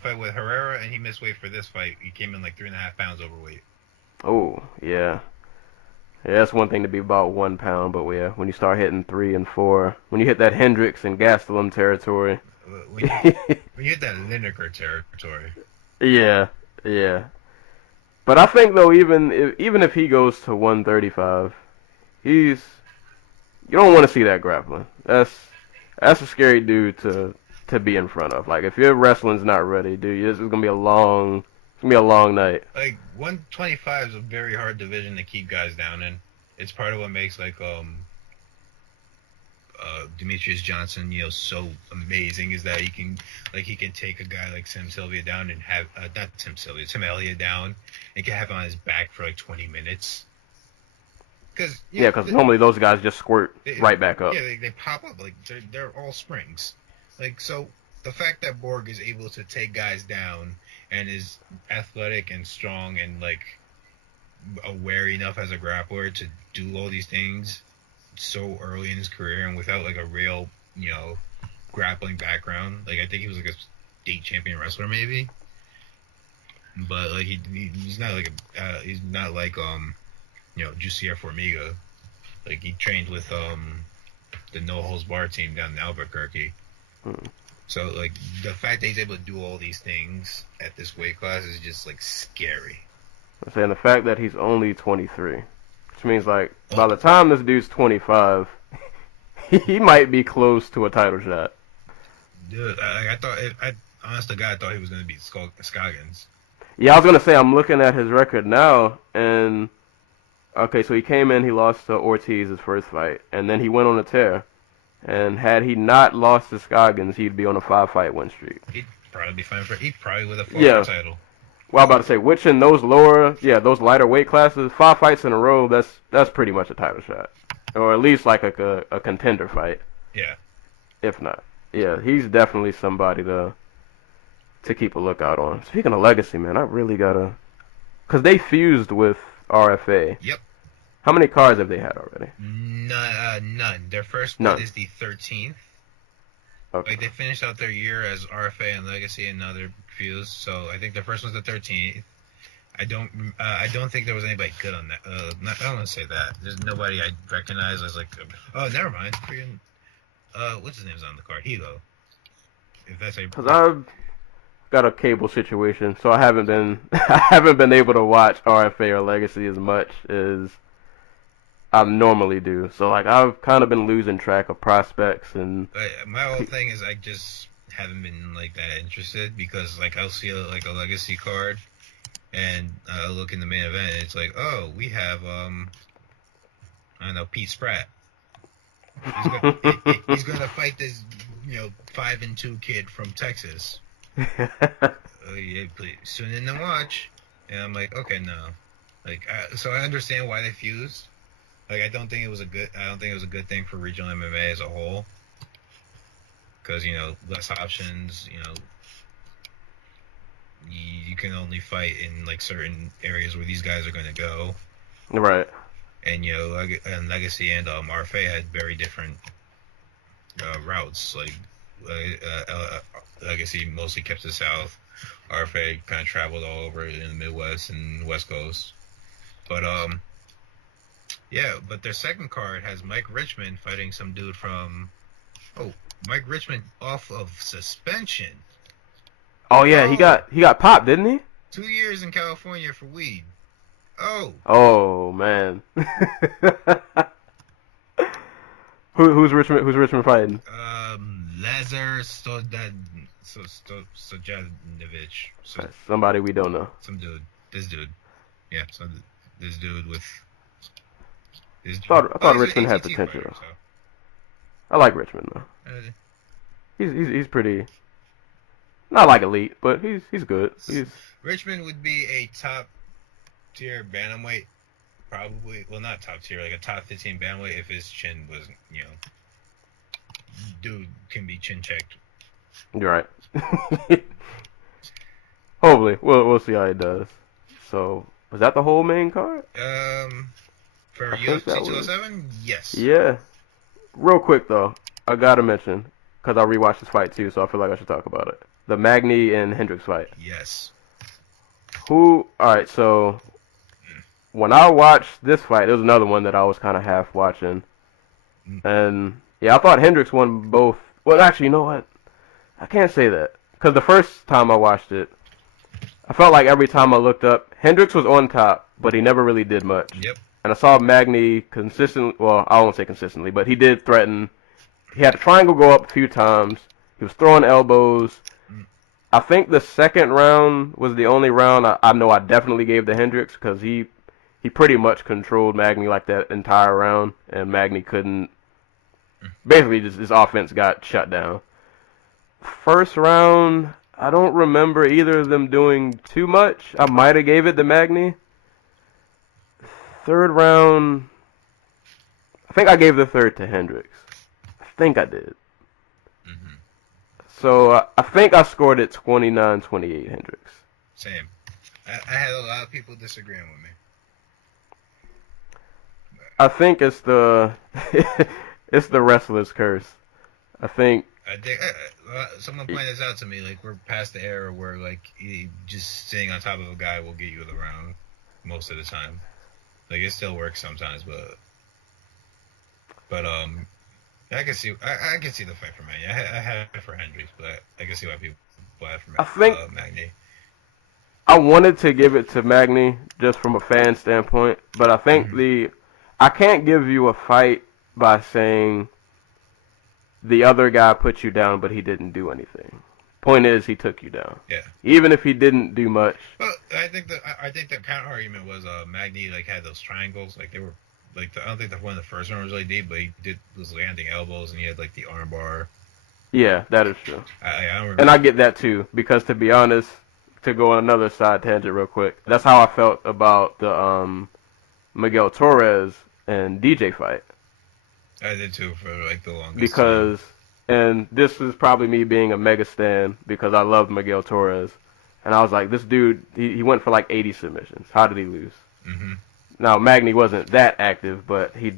fight with Herrera, and he missed weight for this fight. He came in like 3.5 pounds overweight. Oh yeah. Yeah, that's one thing to be about 1 pound, but yeah, when you start hitting 3 and 4, when you hit that Hendricks and Gastelum territory. When you hit that Lineker territory. Yeah. But I think though, even if he goes to 135, you don't want to see that grappling. That's a scary dude to be in front of. Like, if your wrestling's not ready, dude, it's gonna be a long night. Like 125 is a very hard division to keep guys down in. It's part of what makes like Demetrius Johnson, so amazing is that he can take a guy like Tim Sylvia down and have Tim Elliott down and can have him on his back for like 20 minutes. Because normally those guys just squirt right back up. Yeah, they pop up like they're all springs. Like, so the fact that Borg is able to take guys down and is athletic and strong and like aware enough as a grappler to do all these things so early in his career and without like a real grappling background. Like, I think he was like a state champion wrestler maybe, but like he's not like Jussier Formiga. Like, he trained with the No Holds Barred team down in Albuquerque. So, like, the fact that he's able to do all these things at this weight class is just, like, scary. I'm saying the fact that he's only 23, which means, like, by the time this dude's 25, he might be close to a title shot. Dude, honest to God, I thought he was going to beat Scoggins. Yeah, I was gonna say I'm looking at his record now, and okay, so he came in, he lost to Ortiz his first fight, and then he went on a tear. And had he not lost to Scoggins, he'd be on a 5-fight win streak. He'd probably be fine he probably would have fought Yeah. for the title. Well, I'm about to say, which in those those lighter weight classes, 5 fights in a row, that's pretty much a title shot, or at least like a contender fight. Yeah. If not, yeah, he's definitely somebody to keep a lookout on. Speaking of legacy, man, I really gotta, cause they fused with RFA. Yep. How many cards have they had already? None. Their first one is the 13th. Okay. Like, they finished out their year as RFA and Legacy, and now they're fused. So I think the first one's the 13th. I don't think there was anybody good on that. I don't want to say that. There's nobody I recognize. I was like, oh, never mind. Freaking, what's his name's on the card? Hilo. If that's a. Cause I've got a cable situation, so I haven't been able to watch RFA or Legacy as much as I normally do. So like I've kind of been losing track of prospects and. But my whole thing is I just haven't been like that interested, because like I'll see like a Legacy card, and I'll look in the main event, and it's like, oh, we have I don't know, Pete Spratt. He's gonna fight this 5-2 kid from Texas. Yeah, tune in to watch, and I'm like, okay, no, like so I understand why they fused. Like, I don't think it was a good thing for regional MMA as a whole, because less options. You can only fight in like certain areas where these guys are going to go. Right. And and Legacy and RFA had very different routes. Like Legacy mostly kept to the south. RFA kind of traveled all over in the Midwest and West Coast. But but their second card has Mike Richmond fighting some dude from. Oh, Mike Richmond off of suspension. Oh yeah, he got popped, didn't he? 2 years in California for weed. Oh. Oh man. Who's Richmond fighting? Lazar Stojanovic. Somebody we don't know. Some dude. This dude. Yeah. This dude with. I thought Richmond had potential. Fighter, so. I like Richmond though. He's pretty. Not like elite, but he's good. Richmond would be a top tier bantamweight, probably. Well, not top tier, like a top 15 bantamweight if his chin was, dude can be chin checked. You're right. Hopefully, we'll see how he does. So, was that the whole main card? For UFC 207, yes. Yeah. Real quick though, I gotta mention, because I rewatched this fight too, so I feel like I should talk about it. The Magny and Hendricks fight. Yes. Alright, so when I watched this fight, there was another one that I was kind of half watching. And yeah, I thought Hendricks won both. Well, actually, you know what? I can't say that. Because the first time I watched it, I felt like every time I looked up, Hendricks was on top, but he never really did much. Yep. And I saw Magny consistently, well, I won't say consistently, but he did threaten. He had a triangle go up a few times. He was throwing elbows. I think the second round was the only round I know I definitely gave to Hendricks, because he pretty much controlled Magny like that entire round, and Magny couldn't. Basically, just his offense got shut down. First round, I don't remember either of them doing too much. I might have gave it to Magny. Third round, I think I gave the third to Hendricks. I think I did. Mm-hmm. So I think I scored it 29-28 Hendricks. Same. I had a lot of people disagreeing with me. I think it's the it's the wrestler's curse. I think someone pointed this out to me. Like, we're past the era where like just sitting on top of a guy will get you the round most of the time. Like, it still works sometimes, but I can see the fight for Magny. I had it for Hendricks, but I can see why people had for Magny. I wanted to give it to Magny just from a fan standpoint, but I think I can't give you a fight by saying the other guy put you down, but he didn't do anything. Point is, he took you down. Yeah. Even if he didn't do much. Well, I think the counter argument was Magny like had those triangles, like they were like I don't think one of the first one was really deep, but he did those landing elbows and he had like the arm bar. Yeah, that is true. I don't remember. And I get that too, because to be honest, to go on another side tangent real quick, that's how I felt about the Miguel Torres and DJ fight. I did too for like the longest Because, and this is probably me being a mega stan, because I loved Miguel Torres. And I was like, this dude, he went for like 80 submissions. How did he lose? Mm-hmm. Now, Magny wasn't that active, but he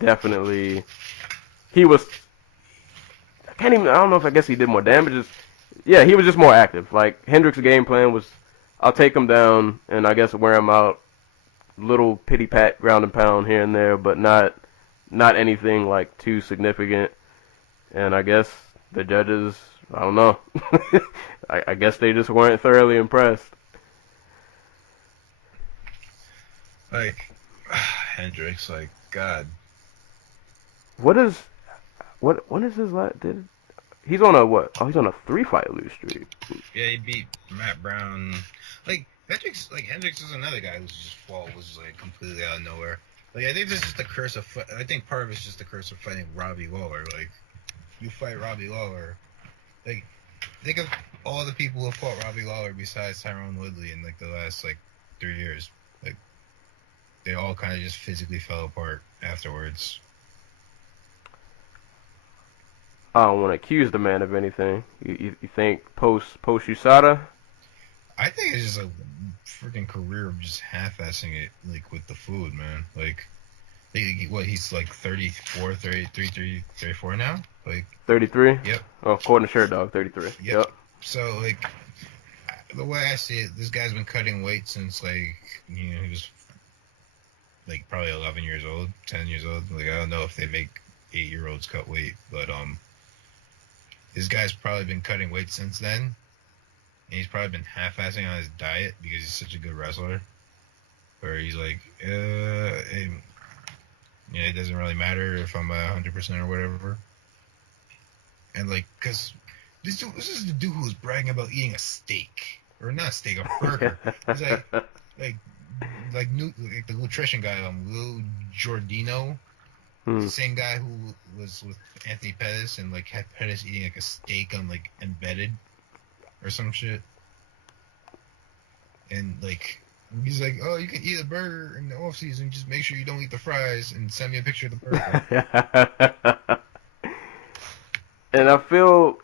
was, I don't know if I guess he did more damage. Yeah, he was just more active. Like, Hendrick's game plan was, I'll take him down and I guess wear him out. Little pity pat, ground and pound here and there, but not anything like too significant. And I guess the judges, I don't know. I guess they just weren't thoroughly impressed. Like Hendricks, like God. When is his last? He's on a what? Oh, he's on a 3-fight lose streak. Yeah, he beat Matt Brown. Like Hendricks is another guy whose just fall was like completely out of nowhere. Like I think this is the curse of. I think part of it's just the curse of fighting Robbie Lawler. Like you fight Robbie Lawler, like think of all the people who fought Robbie Lawler besides Tyrone Woodley in like the last like 3 years. Like they all kind of just physically fell apart afterwards. I don't want to accuse the man of anything. You think post USADA? I think it's just a freaking career of just half-assing it, like with the food, man. Like, he's like 34, 33, 34 now? Like 33? Yep. Oh, according to Sherdog, 33. Yep. So, like, the way I see it, this guy's been cutting weight since, like, he was, like, probably 11 years old, 10 years old. Like, I don't know if they make 8-year-olds cut weight, but, this guy's probably been cutting weight since then. And he's probably been half-assing on his diet because he's such a good wrestler. Where he's like, it doesn't really matter if I'm 100% or whatever. And like, cause this is the dude who was bragging about eating a steak or not a steak, a burger. He's like the nutrition guy, Lou Giordino. The same guy who was with Anthony Pettis and like had Pettis eating like a steak on like Embedded or some shit. And like he's like, oh, you can eat a burger in the off season, just make sure you don't eat the fries and send me a picture of the burger. And I feel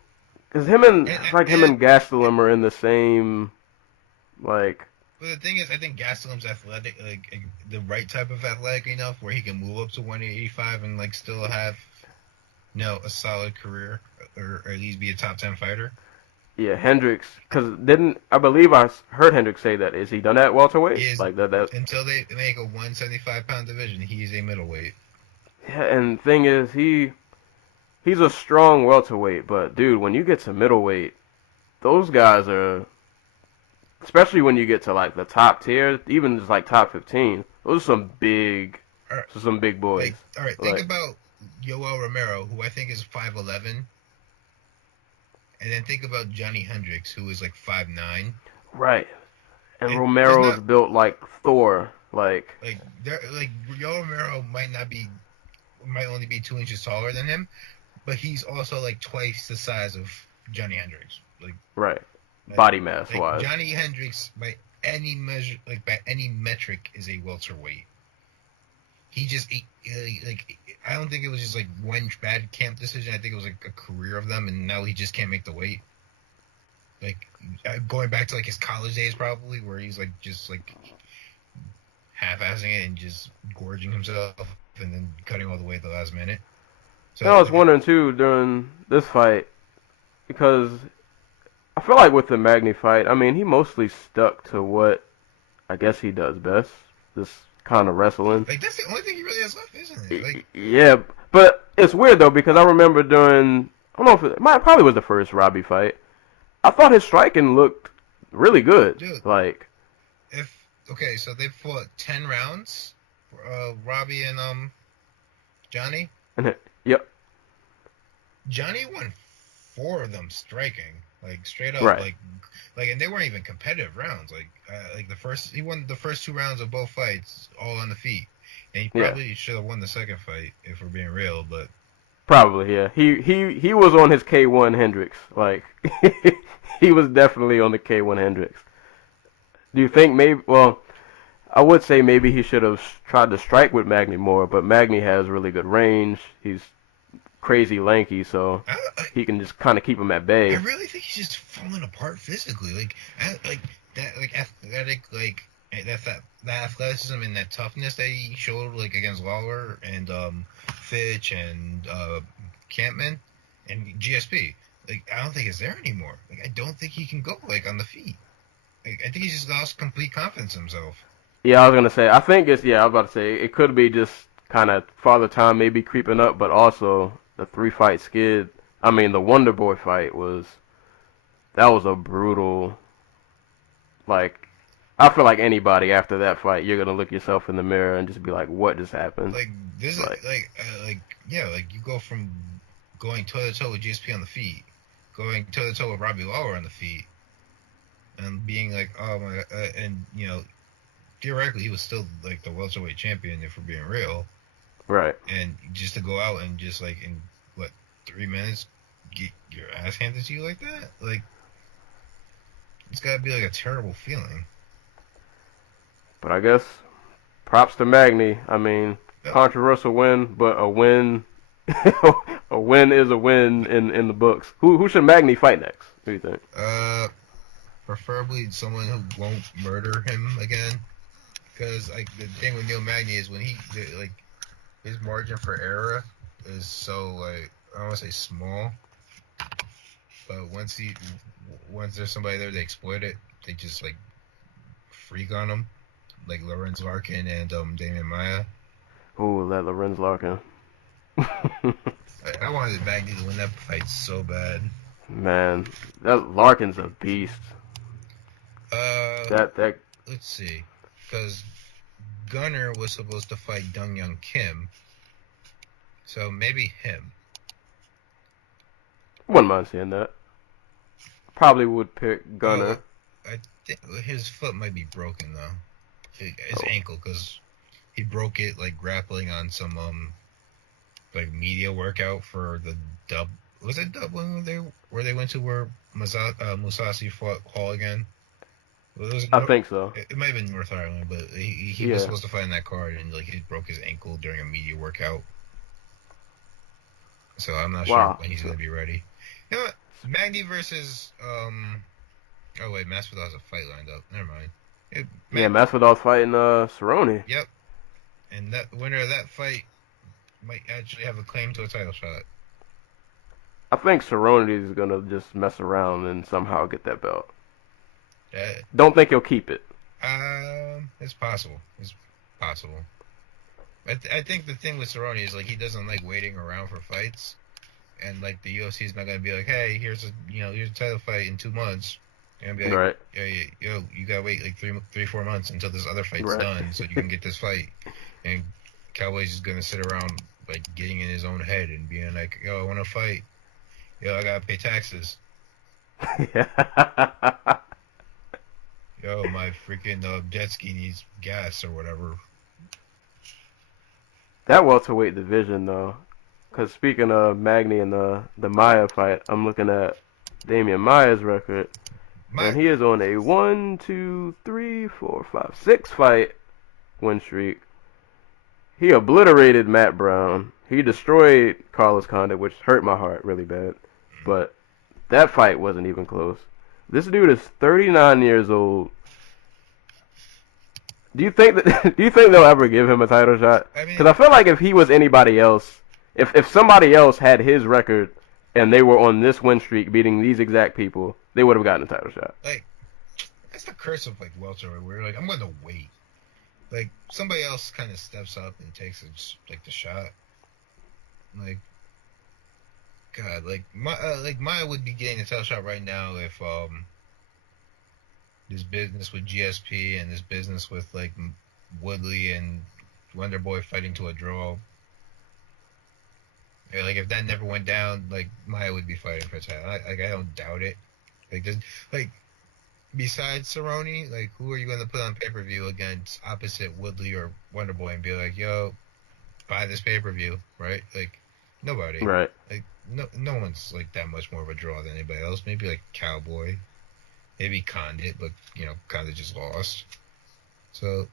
because him and Gastelum are in the same like. But the thing is, I think Gastelum's athletic, like the right type of athletic enough where he can move up to 185 and like still have, a solid career or at least be a top 10 fighter. Yeah, Hendricks, because I believe I heard Hendricks say that. Is he done at welterweight? Is, like that. Until they make a 175-pound division, he is a middleweight. Yeah, and the thing is, he's a strong welterweight, but dude, when you get to middleweight, those guys are. Especially when you get to like the top tier, even just like top 15, those are some big boys. All right, think about Yoel Romero, who I think is 5'11", and then think about Johnny Hendricks, who is like 5'9". Right, and Romero's built like Thor, like Yoel Romero might only be 2 inches taller than him, but he's also like twice the size of Johnny Hendricks. Like right. Body mass wise, Johnny Hendricks by any measure, like by any metric, is a welterweight. He just I don't think it was just like one bad camp decision. I think it was like a career of them, and now he just can't make the weight. Like going back to like his college days, probably where he's like just like half-assing it and just gorging himself, and then cutting all the way at the last minute. So I was wondering too during this fight because. I feel like with the Magny fight, I mean, he mostly stuck to what I guess he does best, this kind of wrestling. Like, that's the only thing he really has left, isn't it? Like, yeah, but it's weird, though, because I remember during, I don't know if it probably was the first Robbie fight, I thought his striking looked really good. Dude, like, so they fought 10 rounds, Robbie and Johnny? Yep. Johnny won 4 of them striking, like straight up, Right. like, and they weren't even competitive rounds. Like he won the first 2 rounds of both fights all on the feet, and he Yeah. probably should have won the second fight if we're being real. But Probably, yeah. He was on his K1 Hendricks. Like, he was definitely on the K1 Hendricks. Do you think maybe? Well, I would say maybe he should have tried to strike with Magny more, but Magny has really good range. He's crazy lanky, so he can just kind of keep him at I bay. really think he's just falling apart physically. Like that, like athletic, like that athleticism and that toughness that he showed, like against Lawler and Fitch and Campman and GSP. Like, I don't think it's there anymore. Like, I don't think he can go like on the feet. Like, I think he's just lost complete confidence in himself. Yeah, I was gonna say. I think it's I was about to say it could be just kind of Father Time maybe creeping up, but also the 3-fight skid. I mean, the Wonder Boy fight that was a brutal. Like, I feel like anybody after that fight, you're gonna look yourself in the mirror and just be like, "What just happened?" Like, this is like you go from going toe to toe with GSP on the feet, going toe to toe with Robbie Lawler on the feet, and being like, oh my, and theoretically he was still like the welterweight champion if we're being real, Right. and just to go out and just like in what 3 minutes get your ass handed to you like that, like it's gotta be like a terrible feeling. But I guess props to Magny. I mean, controversial win, but a win, a win is a win in the books. Who should Magny fight next? Who do you think? Preferably someone who won't murder him again. Because like the thing with Neil Magny is when like his margin for error is so like I don't want to say small, but once there's somebody there, they exploit it. They just like freak on him, like Lorenz Larkin and Damian Maia. Ooh, that Lorenz Larkin. I wanted Magny to win that fight so bad. Man, that Larkin's a beast. That Let's see, because Gunnar was supposed to fight Dong Young Kim, so maybe him. wouldn't mind seeing that. Probably would pick Gunner. I think his foot might be broken though. His ankle, because he broke it like grappling on some like media workout for the dub. Was it Dublin where they went to where Musasi fought Hall again? I think so. It might have been North Ireland, but he was supposed to fight in that card, and like he broke his ankle during a media workout. So I'm not sure when he's gonna be ready. You know what? Magny versus oh wait, Masvidal has a fight lined up. Never mind. Masvidal's fighting Cerrone. Yep. And that winner of that fight might actually have a claim to a title shot. I think Cerrone is gonna just mess around and somehow get that belt. Don't think he'll keep it. It's possible. It's possible. I think the thing with Cerrone is like he doesn't like waiting around for fights, and like the UFC is not gonna be like, hey, here's a title fight in 2 months, and be like, right. Yo, you gotta wait like 4 months until this other fight's done so you can get this fight, and Cowboy's is gonna sit around like getting in his own head and being like, yo, I want to fight, yo, I gotta pay taxes. Yo, my freaking jet ski needs gas or whatever. That welterweight division, though, because speaking of Magny and the Maia fight, I'm looking at Damian Maia's record, and he is on a 1, 2, 3, 4, 5, 6 fight win streak. He obliterated Matt Brown. He destroyed Carlos Condit, which hurt my heart really bad. But that fight wasn't even close. This dude is 39 years old. Do you think they'll ever give him a title shot? Because I feel like if he was anybody else, if somebody else had his record and they were on this win streak beating these exact people, they would have gotten a title shot. Like, that's the curse of like welterweight, where you're like, I'm going to wait. Like somebody else kind of steps up and takes the shot. Like, God, like Maya would be getting a title shot right now if this business with GSP and this business with like Woodley and Wonderboy fighting to a draw Yeah, like if that never went down, like Maya would be fighting for a title. I don't doubt it. Like just like besides Cerrone, like who are you going to put on pay-per-view against opposite Woodley or Wonderboy and be like, yo, buy this pay-per-view, right? Like nobody. Right. Like no one's like that much more of a draw than anybody else. Maybe like Cowboy, maybe Condit, but Condit just lost. So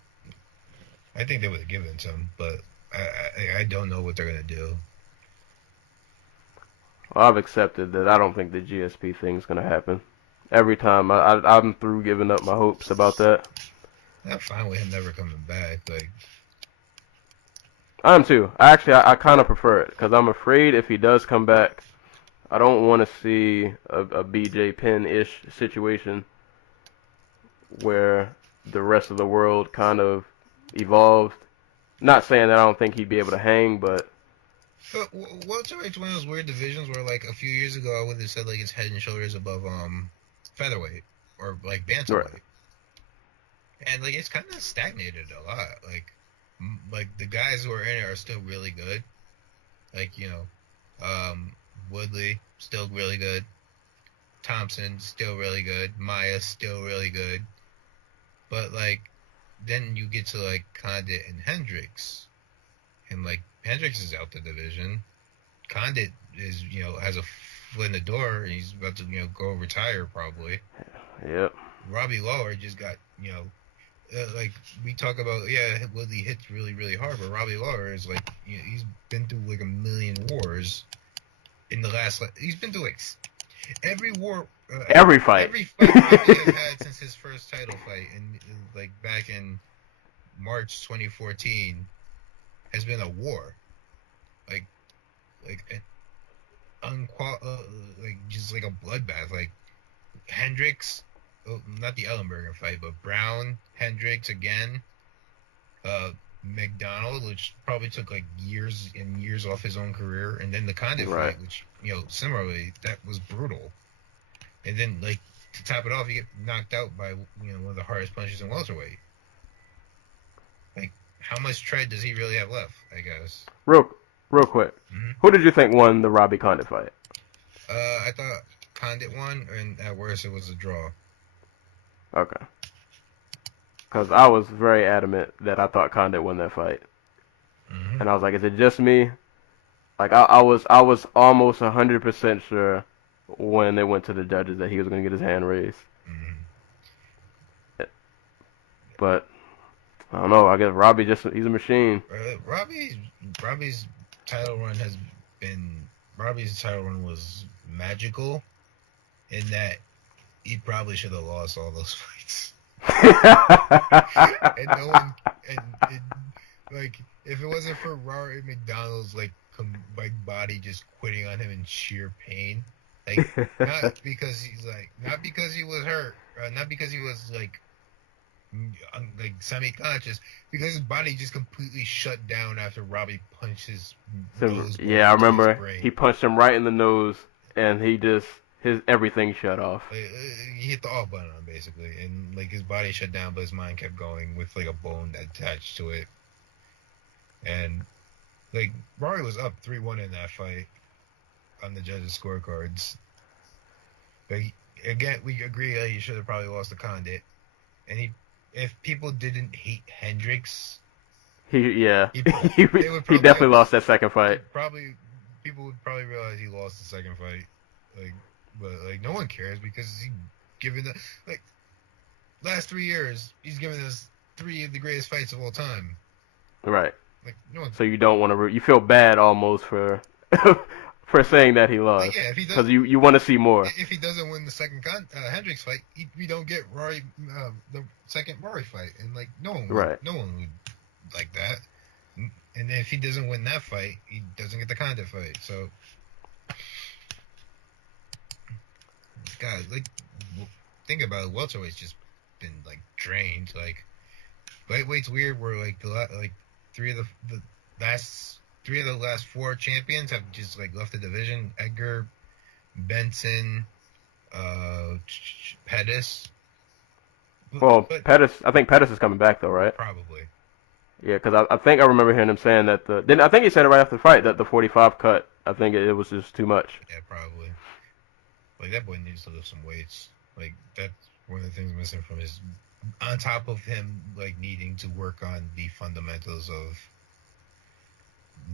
I think they would have given some, but I don't know what they're gonna do. Well, I've accepted that I don't think the GSP thing's gonna happen. Every time I'm through giving up my hopes about that. I'm fine with him never coming back. Like I am too. I kind of prefer it because I'm afraid if he does come back, I don't want to see a BJ Penn-ish situation where the rest of the world kind of evolved. Not saying that I don't think he'd be able to hang, but welterweight's one of those weird divisions where like a few years ago I would have said like it's head and shoulders above featherweight or like right. bantamweight, and like it's kind of stagnated a lot. Like the guys who are in it are still really good. Like Woodley still really good. Thompson still really good. Maya still really good. But like then you get to like Condit and Hendricks, and like Hendricks is out the division. Condit is has a foot in the door, and he's about to go retire probably. Yep. Robbie Lawler just got like we talk about Woodley hits really really hard, but Robbie Lawler is like he's been through like a million wars in the last. He's been through like every war. Every fight. Every fight Robbie has had since his first title fight, and like back in March 2014, has been a war. Like like just like a bloodbath. Like Hendricks, not the Ellenberger fight, but Brown, Hendricks again. McDonald, which probably took like years and years off his own career, and then the Condit fight, which similarly that was brutal. And then like to top it off, you get knocked out by one of the hardest punches in welterweight. Like how much tread does he really have left? I guess. Real quick. Mm-hmm. Who did you think won the Robbie Condit fight? I thought Condit won, and at worst it was a draw. Okay. Because I was very adamant that I thought Condit won that fight, and I was like, "Is it just me?" Like I was almost 100% sure when they went to the judges that he was going to get his hand raised. Mm-hmm. But I don't know. I guess Robbie he's a machine. Robbie's title run has been Robbie's title run was magical in that he probably should have lost all those fights. And no one and like if it wasn't for Rory McDonald's like body just quitting on him in sheer pain, like not because he was hurt, not because he was like semi-conscious, because his body just completely shut down after Robbie punched his nose. Yeah, I remember he punched him right in the nose, and his everything shut off. He hit the off button on basically, and like his body shut down, but his mind kept going with like a bone attached to it. And like Rory was up 3-1 in that fight on the judges' scorecards. But again, we agree that he should have probably lost to Condit. And if people didn't hate Hendricks, he definitely lost that second fight. People would probably realize he lost the second fight. But no one cares because last 3 years he's given us 3 of the greatest fights of all time. Right. Like no one. So you don't want to. You feel bad almost for for saying that he lost. Yeah, because you want to see more. If he doesn't win the second Hendricks fight, we don't get Rory the second Rory fight, and like no one would like that. And if he doesn't win that fight, he doesn't get the Condit fight. So, guys, like think about it, welterweight's just been like drained. Like lightweight's weird, where like three of the last 4 champions have just like left the division. Edgar, Benson, Pettis. Well, Pettis. I think Pettis is coming back though, right? Probably. Yeah, because I think I remember hearing him saying that I think he said it right after the fight that the 45 cut, I think it was just too much. Yeah, probably. Like, that boy needs to lift some weights. Like, that's one of the things missing from his... On top of him, like, needing to work on the fundamentals of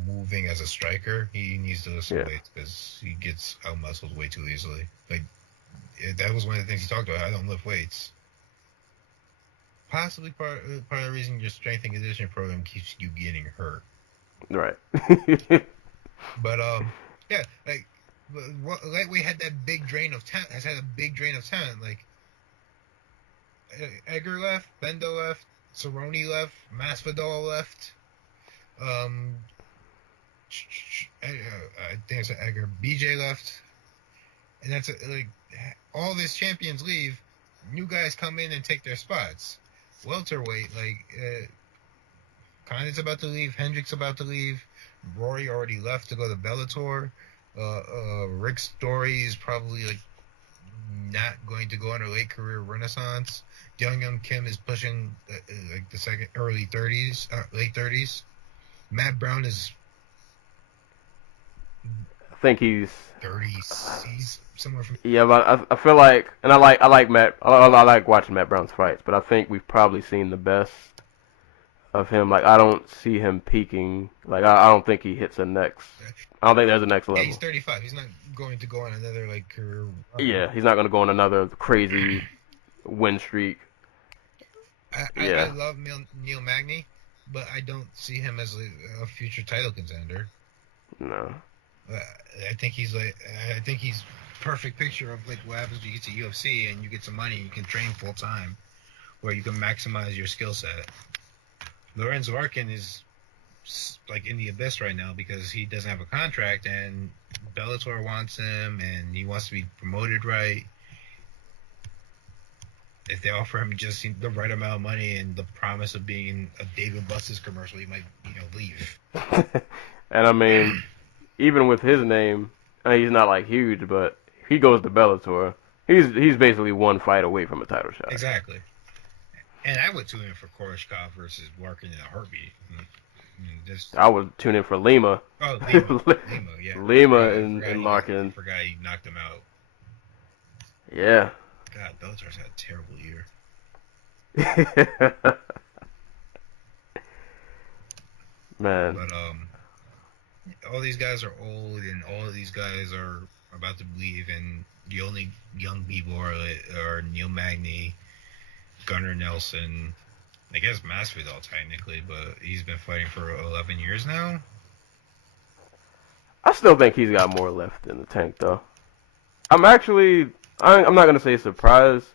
moving as a striker, he needs to lift some weights because he gets out-muscled way too easily. Like, that was one of the things he talked about. I don't lift weights. Possibly part of the reason your strength and conditioning program keeps you getting hurt. Right. But, yeah, like... Lightweight had that big drain of talent. Has had a big drain of talent. Like Edgar left, Bendo left, Cerrone left, Masvidal left. I think it's Edgar. BJ left, and that's like all these champions leave. New guys come in and take their spots. Welterweight, like Condit's about to leave. Hendrick's about to leave. Rory already left to go to Bellator. Rick Story is probably like not going to go on a late career renaissance. Young Kim is pushing like the late 30s. Matt Brown is, I think he's 30s. He's somewhere from. Yeah, but I feel like, and I like Matt. I like watching Matt Brown's fights, but I think we've probably seen the best of him. Like, I don't see him peaking. Like, I don't think he hits a next. I don't think there's a next level. Yeah, he's 35. He's not going to go on another like career. Yeah, he's not going to go on another crazy win streak. I love Neil Magny, but I don't see him as a future title contender. No. I think he's perfect picture of like what happens when you get to UFC and you get some money and you can train full time, where you can maximize your skill set. Lorenzo Arkin is like in the abyss right now because he doesn't have a contract and Bellator wants him and he wants to be promoted right. If they offer him just the right amount of money and the promise of being in a David Buster's commercial, he might, leave. And I mean, even with his name, he's not like huge, but if he goes to Bellator, he's basically one fight away from a title shot. Exactly. And I would tune in for Koreshkov versus Larkin in a heartbeat. I would tune in for Lima. Oh, Lima, yeah. Lima and Larkin. I forgot he knocked him out. Yeah. God, Bellator's had a terrible year. Man. But all these guys are old, and all of these guys are about to leave, and the only young people are Neil Magny, Gunnar Nelson, I guess Masvidal technically, but he's been fighting for 11 years now. I still think he's got more left in the tank, though. I'm not gonna say surprised.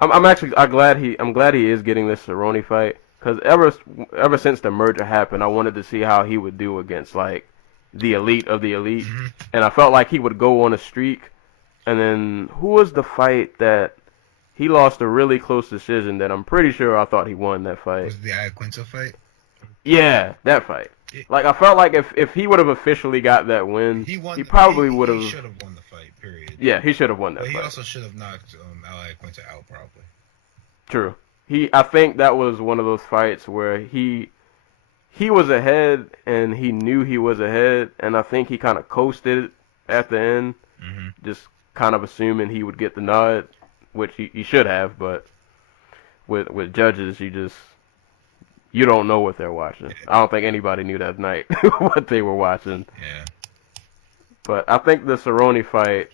I'm glad he is getting this Cerrone fight, because ever since the merger happened, I wanted to see how he would do against like the elite of the elite, and I felt like he would go on a streak. And then who was the fight that he lost a really close decision that I'm pretty sure I thought he won that fight? Was it the Iaquinta fight? Yeah, that fight. Like, I felt like if he would have officially got that win, he probably would have. He should have won the fight, period. Yeah, he should have won that fight. But he also should have knocked Iaquinta out, probably. True. I think that was one of those fights where he was ahead and he knew he was ahead, and I think he kind of coasted at the end, just kind of assuming he would get the nod, which he should have, but with judges, you don't know what they're watching. I don't think anybody knew that night what they were watching. Yeah. But I think the Cerrone fight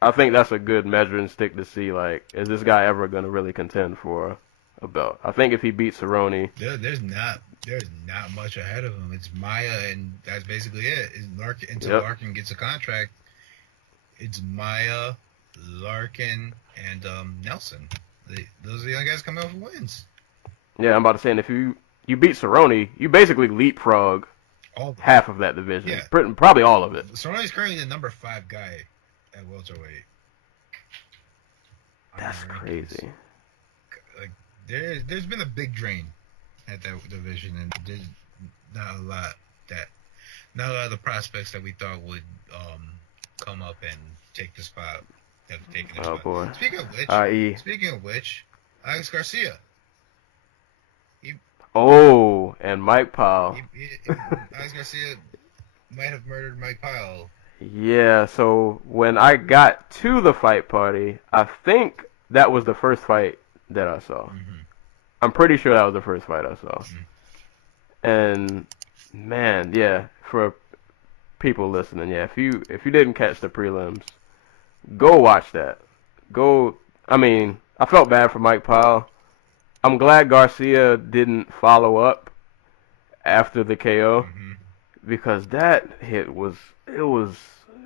I think that's a good measuring stick to see, like, is this guy ever going to really contend for a belt? I think if he beats Cerrone... There's not much ahead of him. It's Maya, and that's basically it. Until Larkin gets a contract, it's Maya, Larkin, and Nelson. Those are the only guys coming out for wins. Yeah, I'm about to say, and if you beat Cerrone, you basically leapfrog half of that division. Yeah. Probably all of it. Cerrone's currently the number 5 guy at welterweight. That's crazy. Like, there's been a big drain at that division, and there's not a lot of the prospects that we thought would come up and take the spot. Have taken the spot. Boy. Speaking of which, Alex Garcia. Oh, and Mike Powell. Alex Garcia might have murdered Mike Powell. Yeah, so when I got to the fight party, I think that was the first fight that I saw. Mm-hmm. I'm pretty sure that was the first fight I saw. Mm-hmm. And man, yeah, for people listening, yeah, if you didn't catch the prelims, go watch that. I mean, I felt bad for Mike Powell. I'm glad Garcia didn't follow up after the KO Mm-hmm. because that hit was it was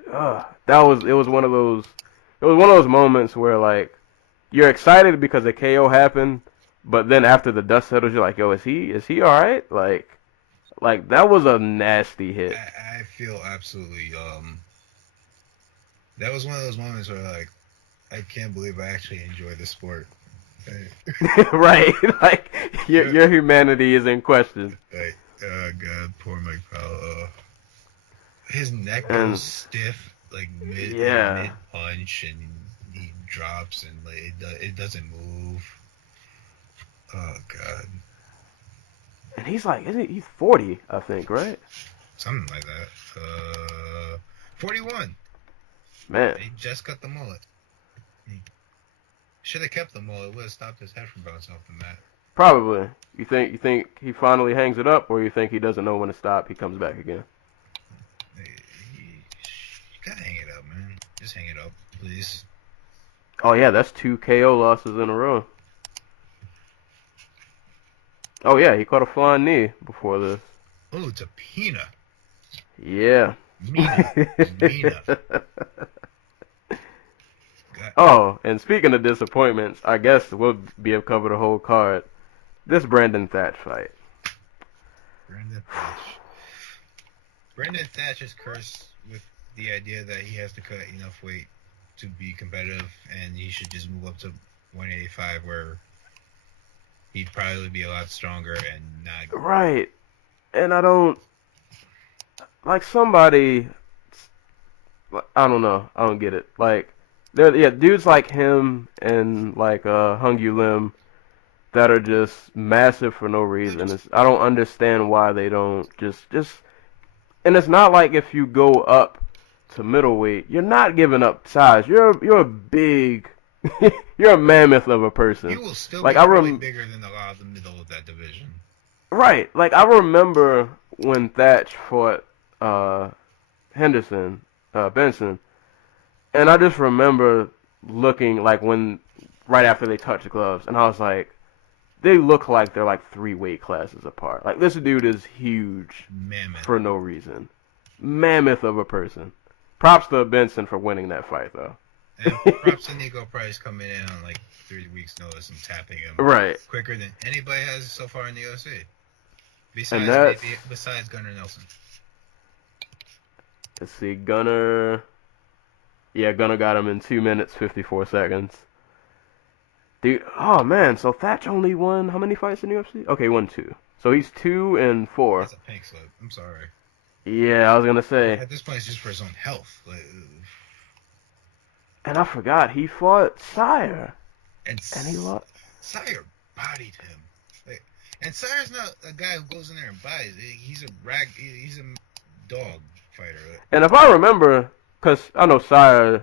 it was one of those moments where like you're excited because the KO happened, but then after the dust settles, you're like, yo, is he all right? Like that was a nasty hit. I feel absolutely that was one of those moments where like I can't believe I actually enjoy the sport. Right, like your humanity is in question. Like, oh god, poor Mike Powell. His neck And- goes stiff, like mid punch, and he drops, and like it doesn't move. Oh god, And he's like, he's 40, I think, right? something like that. 41. Man, He just cut the mullet. He should have kept the mullet. Would have stopped his head from bouncing off the mat. probably. You think he finally hangs it up, or you think he doesn't know when to stop? He comes back again. You gotta hang it up, man. Just hang it up, please. Oh yeah, that's 2 KO losses in a row. Oh yeah, he caught a flying knee before this. Oh, it's a Pina. Yeah. Mina. Oh, and speaking of disappointments, I guess we'll be able to cover the whole card. This Brandon Thatch fight. Brandon Thatch is cursed with the idea that he has to cut enough weight to be competitive, and he should just move up to 185, where he'd probably be a lot stronger and not. Right. And I don't like somebody. I don't know. I don't get it. Like, dudes like him and like Hung Yu Lim that are just massive for no reason. I don't understand why they don't just. And it's not like if you go up to middleweight, you're not giving up size. You're a big, you're a mammoth of a person. He will still like be probably bigger than a lot of the middle of that division. Right. Like I remember when Thatch fought Benson, and I just remember looking like right after they touched the gloves, and I was like, they look like they're like 3 weight classes apart. Like this dude is huge, Mammoth. for no reason, mammoth of a person. Props to Benson for winning that fight though. And props to Nico Price coming in on like 3 weeks' notice and tapping him Right. quicker than anybody has so far in the UFC. Besides Gunnar Nelson. Let's see, Gunnar. Yeah, Gunnar got him in 2 minutes 54 seconds. Dude, oh man, so Thatch only won how many fights in the UFC? Okay, he won 2. So he's 2-4. That's a pink slip. I'm sorry. Yeah, I was gonna say. At this point, it's just for his own health. Like, And I forgot he fought Sire. and he lost. Sire bodied him. Like, and Sire's not a guy who goes in there and buys. He's a dog fighter. And if I remember, because I know Sire,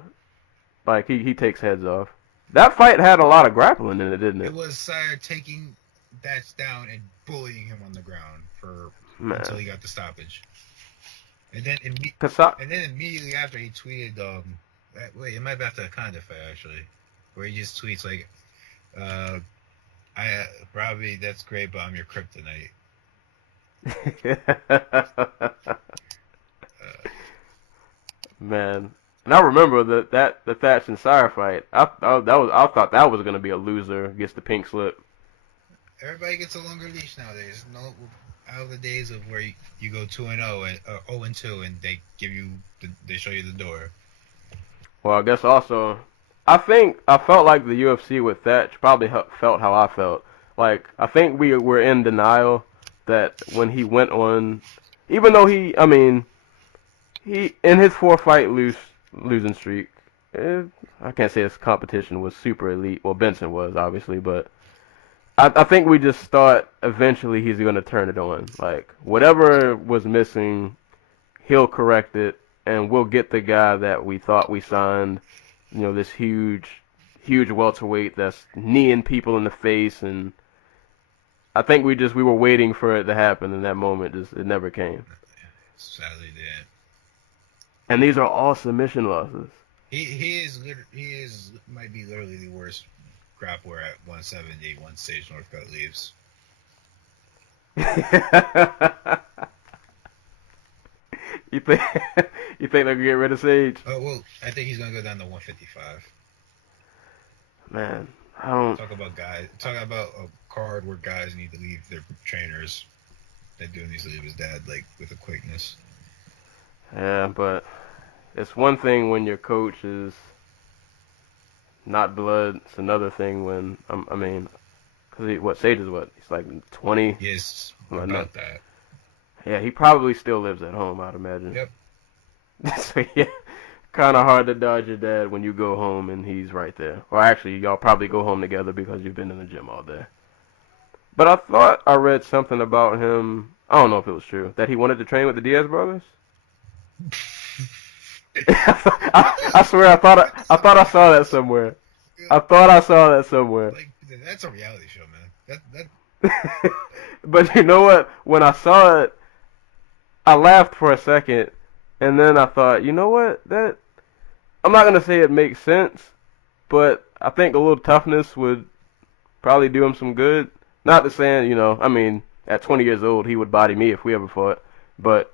like he takes heads off. That fight had a lot of grappling in it, didn't it? It was Sire taking Thatch down and bullying him on the ground until he got the stoppage. And then immediately after he tweeted, wait, it might be after a Conda fight actually, where he just tweets like, Robbie, that's great, but I'm your kryptonite. Man, and I remember the Thatch and Sire fight. I thought that was gonna be a loser. Gets the pink slip. Everybody gets a longer leash nowadays. No, out of the days of where you go 2-0 and 0-2, and they show you the door. Well, I guess also, I felt like the UFC with Thatch probably felt how I felt. Like I think we were in denial that when he went on, even though he in his 4-fight losing streak, I can't say his competition was super elite. Well, Benson was obviously, but I think we just thought eventually he's going to turn it on. Like, whatever was missing, he'll correct it, and we'll get the guy that we thought we signed. You know, this huge welterweight that's kneeing people in the face, and I think we were waiting for it to happen, and that moment it never came. Sadly, did. And these are all submission losses. He might be literally the worst grappler at 170 once Sage Northcutt leaves. You think they can get rid of Sage? Oh well, I think he's gonna go down to 155. Man, I don't talk about a card where guys need to leave their trainers. That dude needs to leave his dad like with a quickness. Yeah, but it's one thing when your coach is not blood. It's another thing when because Sage is what? He's like 20. Yes, about that. Yeah, he probably still lives at home, I'd imagine. Yep. So yeah, kind of hard to dodge your dad when you go home and he's right there. Or actually, y'all probably go home together because you've been in the gym all day. But I thought I read something about him. I don't know if it was true that he wanted to train with the Diaz brothers. I swear, I thought I saw that somewhere. Like, that's a reality show, man. That. But you know what? When I saw it, I laughed for a second, and then I thought, you know what? That I'm not gonna say it makes sense, but I think a little toughness would probably do him some good. Not to saying, at 20 years old he would body me if we ever fought, but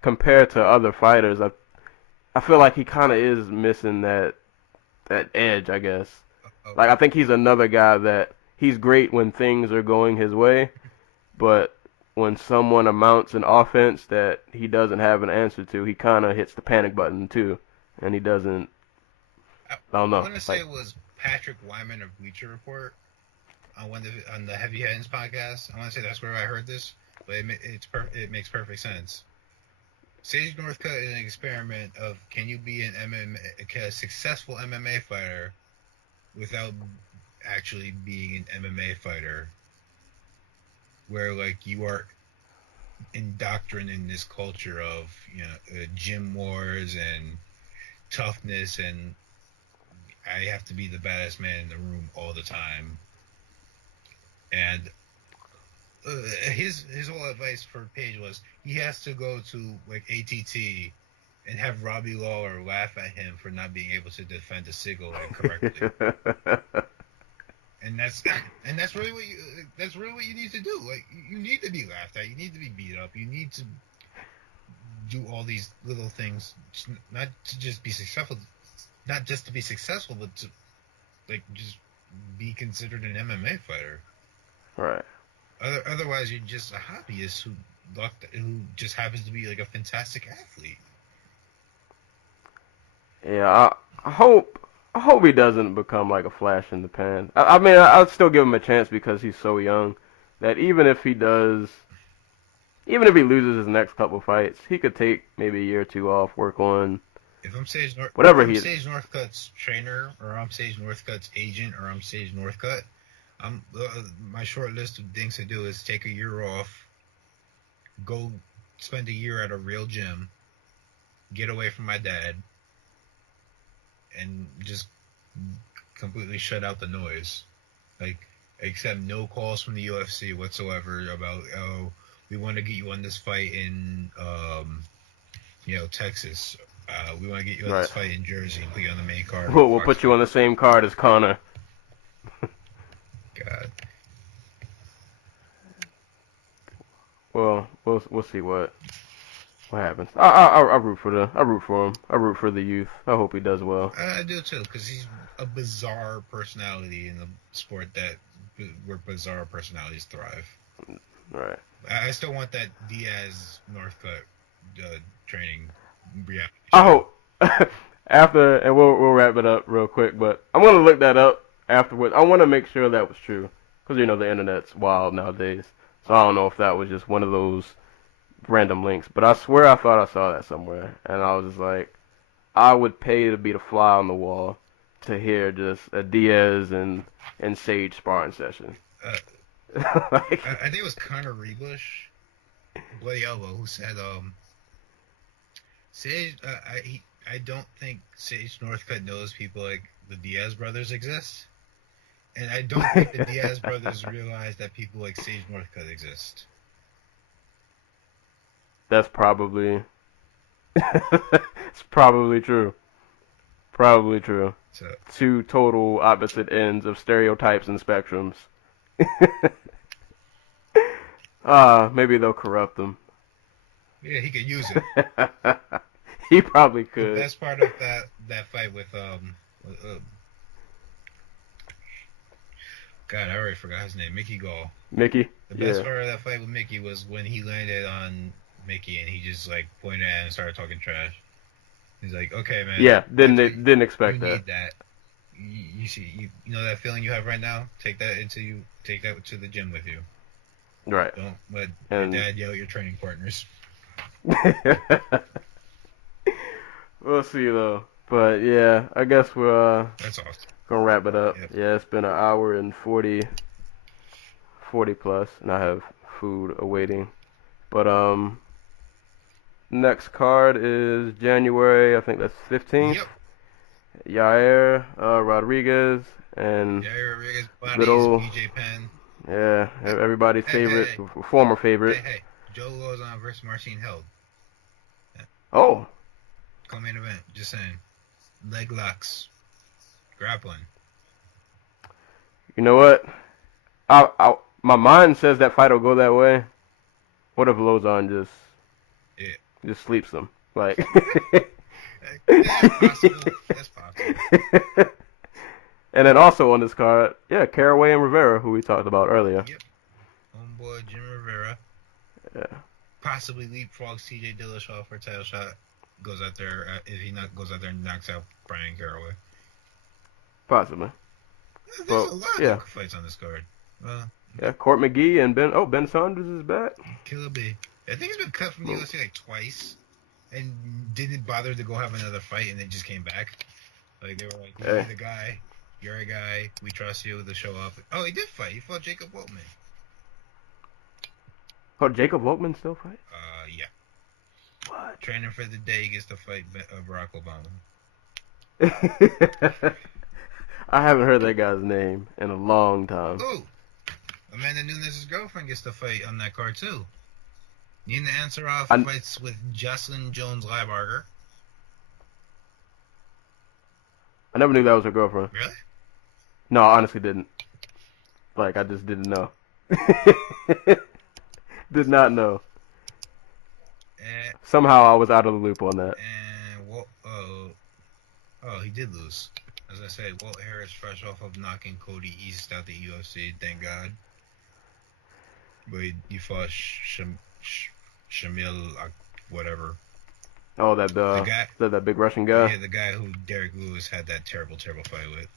compared to other fighters, I feel like he kind of is missing that edge, I guess. Like, I think he's another guy that he's great when things are going his way, but when someone amounts an offense that he doesn't have an answer to, he kind of hits the panic button too, and he doesn't. I don't know. I want to say it was Patrick Wyman of Bleacher Report on the Heavy Hands podcast. I want to say that's where I heard this, but it makes perfect sense. Sage Northcutt is an experiment of can you be a successful MMA fighter without actually being an MMA fighter, where like you are indoctrinated in this culture of gym wars and toughness, and I have to be the baddest man in the room all the time. And his whole advice for Paige was he has to go to like ATT and have Robbie Lawler laugh at him for not being able to defend a single leg correctly. And that's really what you need to do. Like, you need to be laughed at. You need to be beat up. You need to do all these little things, not to just be successful, but to like just be considered an MMA fighter. Right. Otherwise, you're just a hobbyist who just happens to be like a fantastic athlete. Yeah, I hope he doesn't become like a flash in the pan. I mean, I'll still give him a chance because he's so young that even if he loses his next couple fights, he could take maybe a year or two off, work on If I'm Sage Northcutt's trainer, or I'm Sage Northcutt's agent, or I'm Sage Northcutt, my short list of things to do is take a year off, go spend a year at a real gym, get away from my dad, and just completely shut out the noise. Like, accept no calls from the UFC whatsoever about, we want to get you on this fight in, Texas. We want to get you on this fight in Jersey and put you on the main card. We'll put you on the same card as Connor. God. Well, we'll see what happens. I root for him. I root for the youth. I hope he does well. I do too, because he's a bizarre personality in the sport where bizarre personalities thrive. Right. I still want that Diaz Northcutt training reality. I hope after, and we'll wrap it up real quick. But I'm gonna look that up afterwards. I want to make sure that was true, because the internet's wild nowadays. So I don't know if that was just one of those random links, but I swear I thought I saw that somewhere, and I was just like, I would pay to be the fly on the wall to hear just a Diaz and Sage sparring session. I think it was Conor Rebush, Bloody Elbow, who said, Sage, I don't think Sage Northcutt knows people like the Diaz brothers exist. And I don't think the Diaz brothers realize that people like Sage Northcutt exist. That's probably... it's probably true. Probably true. So, two total opposite ends of stereotypes and spectrums. Maybe they'll corrupt them. yeah, he could use it. He probably The could. best part of that fight with God, I already forgot his name. Mickey Gall. Mickey? The best part of that fight with Mickey was when he landed on Mickey and he just like pointed at him and started talking trash. He's like, "Okay, man." Yeah, didn't expect you that. Need that. You see, you know that feeling you have right now. Take that to the gym with you. Right. Don't let your dad yell at your training partners. We'll see though. But yeah, I guess we're That's awesome. gonna wrap it up. Yep. Yeah, it's been an hour and 40 plus, and I have food awaiting. But next card is January, I think that's 15th. Yep. Yair Rodriguez and Jair Rodriguez, bodies, little- BJ Penn. yeah, everybody's Hey, favorite, hey. former favorite. Hey, Joe Lozon versus Marcin Held. Oh, Co-main event. Just saying. Leg locks. Grappling. you know what? My mind says that fight will go that way. What if Lozon just sleeps them? Like, That's possible. That's possible. and then also on this card, yeah, Caraway and Rivera, who we talked about earlier. Yep. Homeboy Jim Rivera. Yeah. Possibly leapfrogs TJ Dillashaw for a title shot. Goes out there if he goes out there and knocks out Brian Caraway. Possibly. There's Well, a lot yeah. of fights on this card. Yeah, Court McGee and Ben Saunders is back. Killer B. I think he's been cut from the UFC like twice, and didn't bother to go have another fight, and then just came back. Like they were like, "You're the guy. You're a guy. We trust you to show up." Oh, he did fight. He fought Jacob Woltman. Oh, Jacob Volkman still fight? Yeah. What? Training for the day he gets to fight Barack Obama. I haven't heard that guy's name in a long time. Ooh, Amanda Nunes' girlfriend gets to fight on that card too. Nina Ansaroff fights with Jocelyn Jones-Leibarger. I never knew that was her girlfriend. Really? No, I honestly didn't. Like, I just didn't know. Did not know. Somehow I was out of the loop on that. And he did lose. As I said, Walt Harris fresh off of knocking Cody East out the UFC, thank God. But he fought Shamil, whatever. Oh, that guy, that big Russian guy? Yeah, the guy who Derek Lewis had that terrible fight with.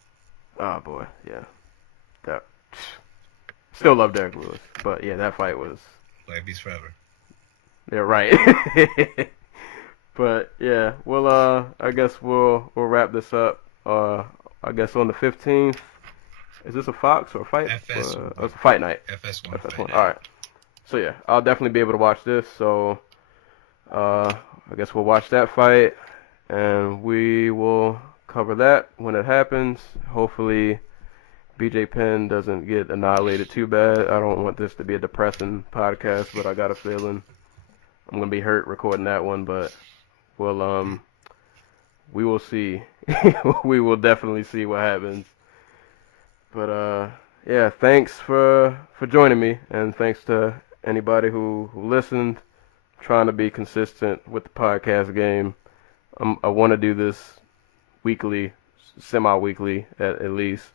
Oh, boy, yeah. That. Still love Derek Lewis, but yeah, that fight was... Life beats forever. Yeah, right. But yeah, well, I guess we'll wrap this up. I guess on the 15th. Is this a Fox or a fight? It's a fight night. FS1. FS1. All right. So yeah, I'll definitely be able to watch this. So I guess we'll watch that fight, and we will cover that when it happens. Hopefully, BJ Penn doesn't get annihilated too bad. I don't want this to be a depressing podcast, but I got a feeling I'm gonna be hurt recording that one. But we'll we will see. We will definitely see what happens. But yeah, thanks for joining me, and thanks to anybody who listened. I'm trying to be consistent with the podcast game. I want to do this weekly, semi-weekly at least.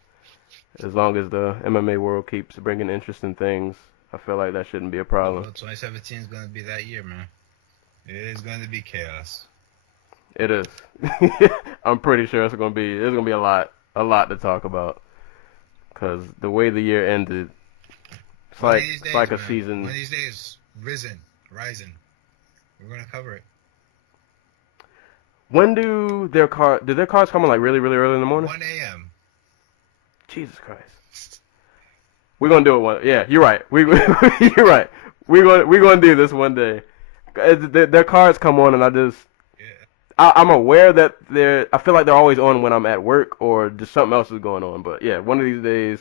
As long as the MMA world keeps bringing interesting things, I feel like that shouldn't be a problem. Well, 2017 is going to be that year, man. It is going to be chaos. It is. I'm pretty sure there's gonna be a lot to talk about. Cause the way the year ended, it's like a season. One of these days, rising. We're gonna cover it. When do their cars come on like really early in the morning? 1 a.m. Jesus Christ. We're gonna do it one. Yeah, you're right. You're right. We're gonna do this one day. Their cars come on, and I'm aware that I feel like they're always on when I'm at work or just something else is going on. But yeah, one of these days,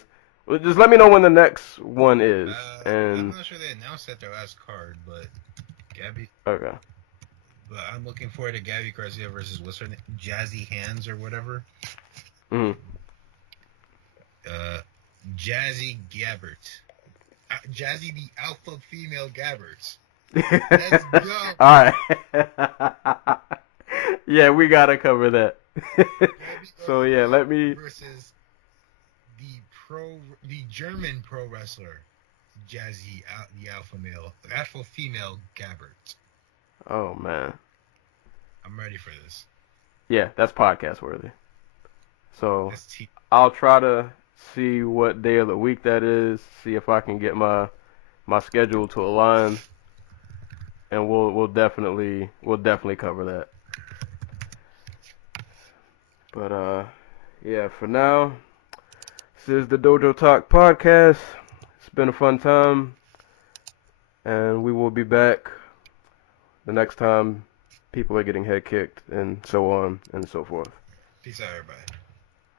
just let me know when the next one is. I'm not sure they announced that their last card, but Gabby. Okay. But I'm looking forward to Gabby Garcia versus what's her name, Jazzy Hands or whatever. Jazzy Gabbert. Jazzy the alpha female Gabbert. Let's go. All right. Yeah, we gotta cover that. So yeah, let me versus the German pro wrestler Jazzy the alpha female Gabbert. Oh man. I'm ready for this. Yeah, that's podcast worthy. So I'll try to see what day of the week that is. See if I can get my schedule to align, and we'll definitely cover that. But yeah, for now, this is the Dojo Talk Podcast. It's been a fun time, and we will be back the next time people are getting head kicked and so on and so forth. Peace out, everybody.